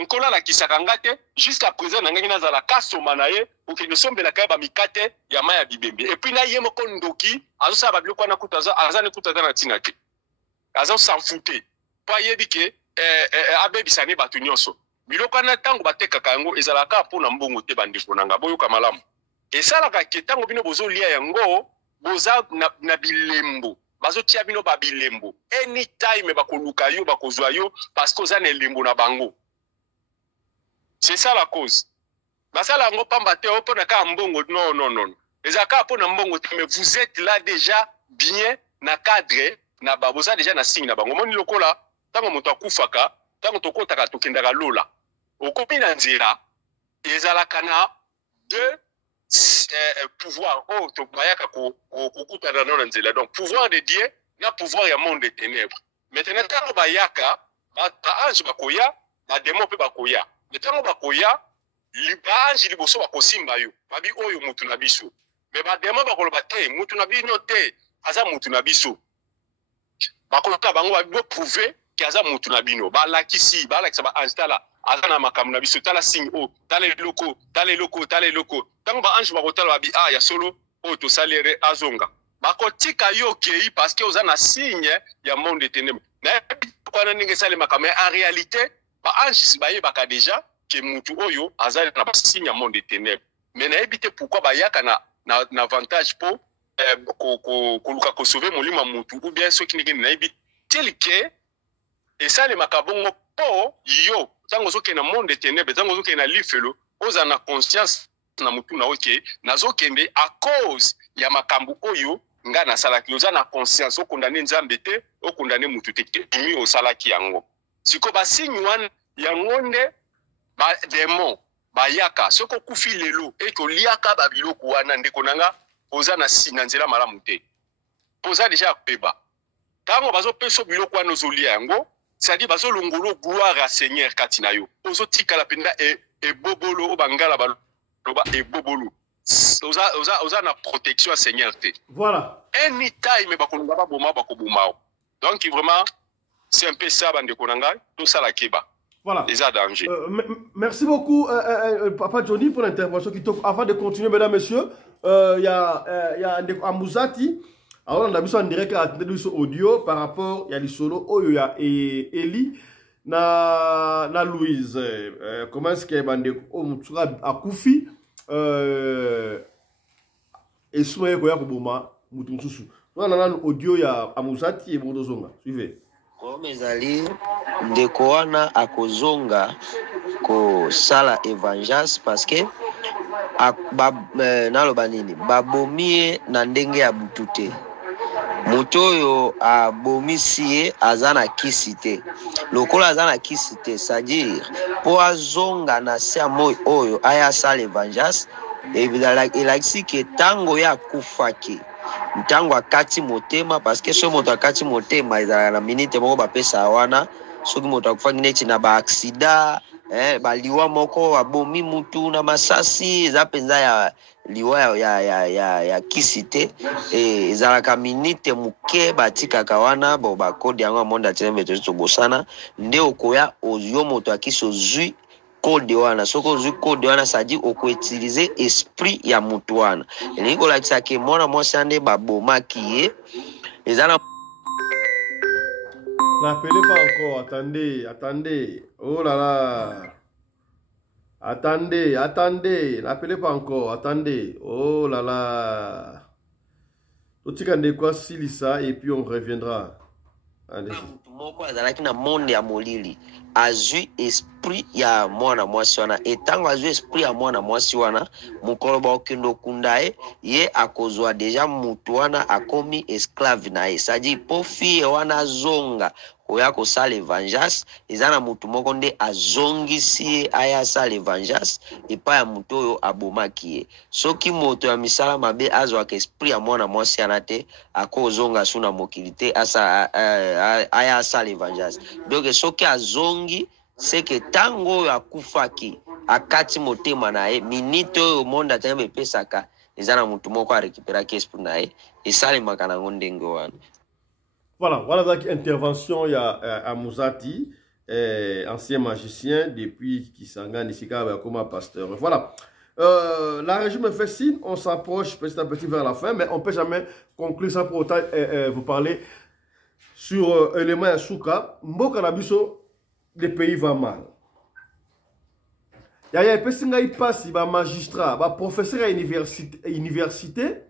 nkola la kisaka ngate jusqu'à présent nangi nazala kasoma na ye okende sombela ka ba mikate ya maya bibembe. Et puis na ye moko ndoki azo sa ba biloko na kutaza azane kutaza na tinga te. Azo s'en fouter. Pa yebi ke abebisane batu nyonso. Biloko na tango bateka kango ezalaka pona mbongo te bandeko nanga boyo kamalamu. Esalaka ke tango bino bozo lia yango boza na bilembo. Bazo tia bino ba bilembo. Anytime bakoluka yo bakozwa yo parce que oza na lembo na bango. C'est ça la cause. Basala ngo pamba te opo na ka mbongo non. Ezaka pona mbongo te mais vous êtes là déjà bien na cadre na baboza déjà na signe na bango. Moni lokola tango moto akufaka tango tokotaka tokendaka lola. Okomi na nzira ezalaka na deux pouvoir to bayaka kokutana na nzela. Donc pouvoir de Dieu na pouvoir ya monde des ténèbres. Maintenant tango bayaka ba ange bakoya ba démon pe bakoya. Tango bakoya ba ange liboso bakosimba yo babi oyo mutu na biso. Mais ba démon bakoloba te mutu na bino te aza mutu na biso. Bakoloka bango ba prouver ki aza mutu na bino. Ba lakisi ba lakisa ba ange tala azana makamu na biso tala signe o tala loko tango ba ange bakotala babi ya solo o to salere azonga bakotika yo kei parce que ozana signe ya monde de ténèbres na kwana ninge sale makamu en réalité ba ange baye baka déjà que mutu oyo azali na signe ya monde de ténèbres mais na ebité pourquoi ba yaka na avantage po koluka ko sauver molima mutu ou bien ceux qui ninge na ebité tel que et ça les makabongo po yo tango zoke na monde ténèbre tango zoke na lifelo oza na conscience na mutu na oke nazokende à cause ya makambu oyo nga na salaki oza na conscience okondane nzambe te okondane mutu te kimi osalaki yango siko basinyi wana yango nde ba démon bayaka soko kufi lelo ekoliaka babiloko wana ndeko nanga oza na sina nzela malamu te poza déjà peba tango bazopesa biloko wana ozolia yango c'est-à-dire bazolongolo gloire à Seigneur katina yo ozotikala penda ebobolo obangala baloba ebobolo oza na protection à Seigneur te voilà anytime bakolonga baboma bakobomao donc vraiment c'est un peu ça bandeko nanga tout ça la keba voilà les danger. Merci beaucoup Papa Johnny pour l'intervention qui t'offre. Avant de continuer mesdames messieurs il y a Amuzati. Alors on a vu en direct à audio par rapport il y a les solo oyo ya Eli na Louise comment est-ce que bande omutsura akufi et soye ko ya koboma mutu mususu on a audio ya Amuzati et Bondozonga suivez comme ezali ndeko wana akozonga ko sala évangile parce que naloba nini babomie na ndenge ya butute motoyo abomisi ye aza na kisi te lokola aza na kisi te c'est-à-dire po azonga na se ya moi oyo aya asala évangile elakisi ke ntango ye akufaki ntango akati motema parce que so moto akati motema ezalaka na minite moko bapesa wana soki moto akufaki neti na baaksida baliwa moko abomi mutu na masasi eza mpenza ya liwa ya kisi te ezalaka minite moke batikaka wana bo bakode yango ya monde atelembe tobosana nde okoya yo moto akisi ozwi code wana soko ozwi code wana sadi okoutilize esprit ya mutu wana elingi kolakisa ke mwana mwasi ande babomaki ye eza na n'appelez pas encore, attendez. Oh là là. Attendez. N'appelez pas encore, attendez. Oh là là. Totikande quoi silisa et puis on reviendra. Allez. Moko azalaki na monde ya molili azwi esprit ya mwana mwasi wana etango azwi esprit ya mwana mwasi wana mukolo ba okendo kundae ye akozwa deja mutu wana akomi esclave na ye sadi pofi wana zonga oya kosala évangile eza na mutu moko nde azongisi ye aya asala évangile epa ya mutu oyo abomaki ye soki moto ya misala mabe azwaka esprit ya mwana mwasi wana te akozonga su na mokili te aya asala évangile donc soki azongi seke tango oyo akufaki akati motema na ye minute oyo monde atayemba epesaka eza na mutu moko arekiperaki esprit na ye esalemaka nango ndenge wana. Voilà donc intervention il y a Amuzati, ancien magicien depuis Kisangani Sika comme pasteur. Voilà. La régie me fait signe, on s'approche petit à petit vers la fin, mais on ne peut jamais conclure sans pour autant vous parler sur élément à Souka. Mboka Nabiso, le pays va mal. Il y a un peu de passe, il va magistrat, va professeur à université,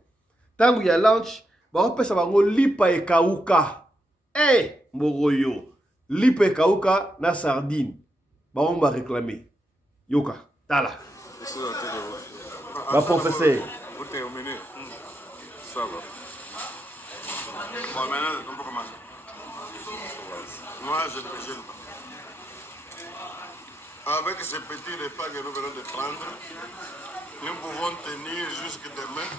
tant qu'il y a lunch. Bapesa bango lipa e kauka. Moroyo. Lipa e kauka na sardine. Bango ba réclamer. Yoka. Tala. Va professeur. Vous êtes au menu. Ça va. Bon, maintenant, on peut commencer. Moi, je ne me gêne pas. Avec ces petits repas que nous venons de prendre, nous pouvons tenir jusque demain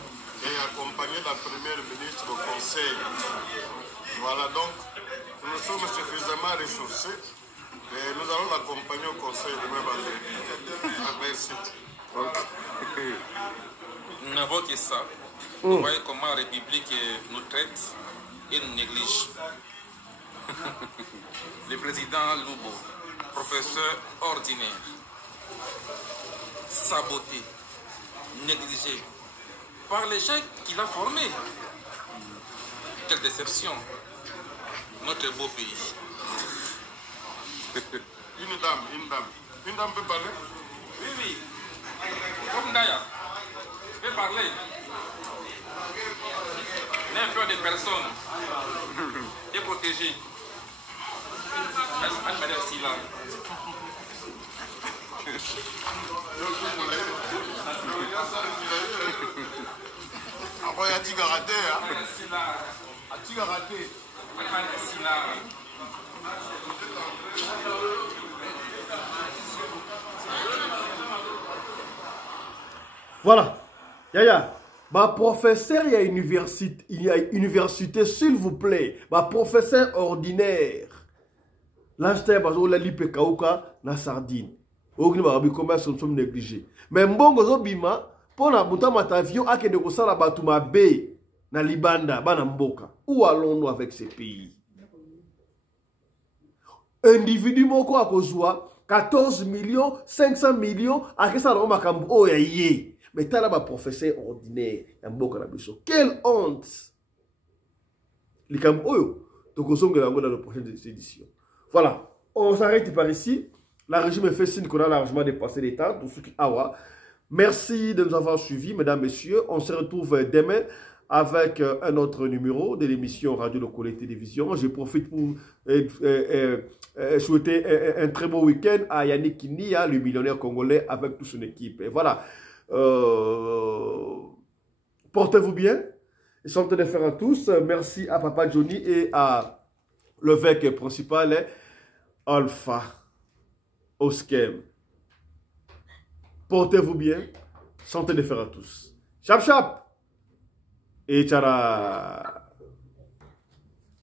et accompagner la première ministre au conseil. Voilà, donc nous sommes suffisamment ressourcés et nous allons l'accompagner au conseil demain vendredi. Merci. Nous n'avons que ça. Vous voyez comment la République nous traite et nous néglige. Le président Lubo, professeur ordinaire, saboté, négligé par les gens qu'il a formés. Quelle déception. Notre beau pays. Une dame peut parler? Oui. Comme Daya, peut parler. N'importe de personnes est protégée. Anne-Marie aussi là. Après, il y a Tiga raté. Tiga raté. Anne-Marie aussi là. Voilà. Yaya. Ma professeur, il y a université, s'il vous plaît. Ma professeur ordinaire. Là, j'étais à la lipe kauka na sardine. Ogni barabi commerce sont négligés. Mais mbongo zo bima pour na buta matavio akende ko sala batuma be na libanda bana mboka. Où allons-nous avec ces pays? Individu moko akozwa 14 millions, 500 millions akesa na makambo oyaye. Mais t'as là ma professeur ordinaire ya mboka na biso. Quelle honte! Likambo oyo tokozonga yango dans la prochaine édition. Voilà, on s'arrête par ici. La régime fait signe qu'on a largement dépassé les temps. Merci de nous avoir suivis, mesdames, messieurs. On se retrouve demain avec un autre numéro de l'émission Radio Locale Télévision. Je profite pour souhaiter un très beau week-end à Yannick Kinia, le millionnaire congolais, avec toute son équipe. Et voilà. Portez-vous bien. Et santé de faire à tous. Merci à Papa Johnny et à l'évêque principal, Alpha Oskem. Portez-vous bien. Santé de faire à tous. Chap chap. Et tchara.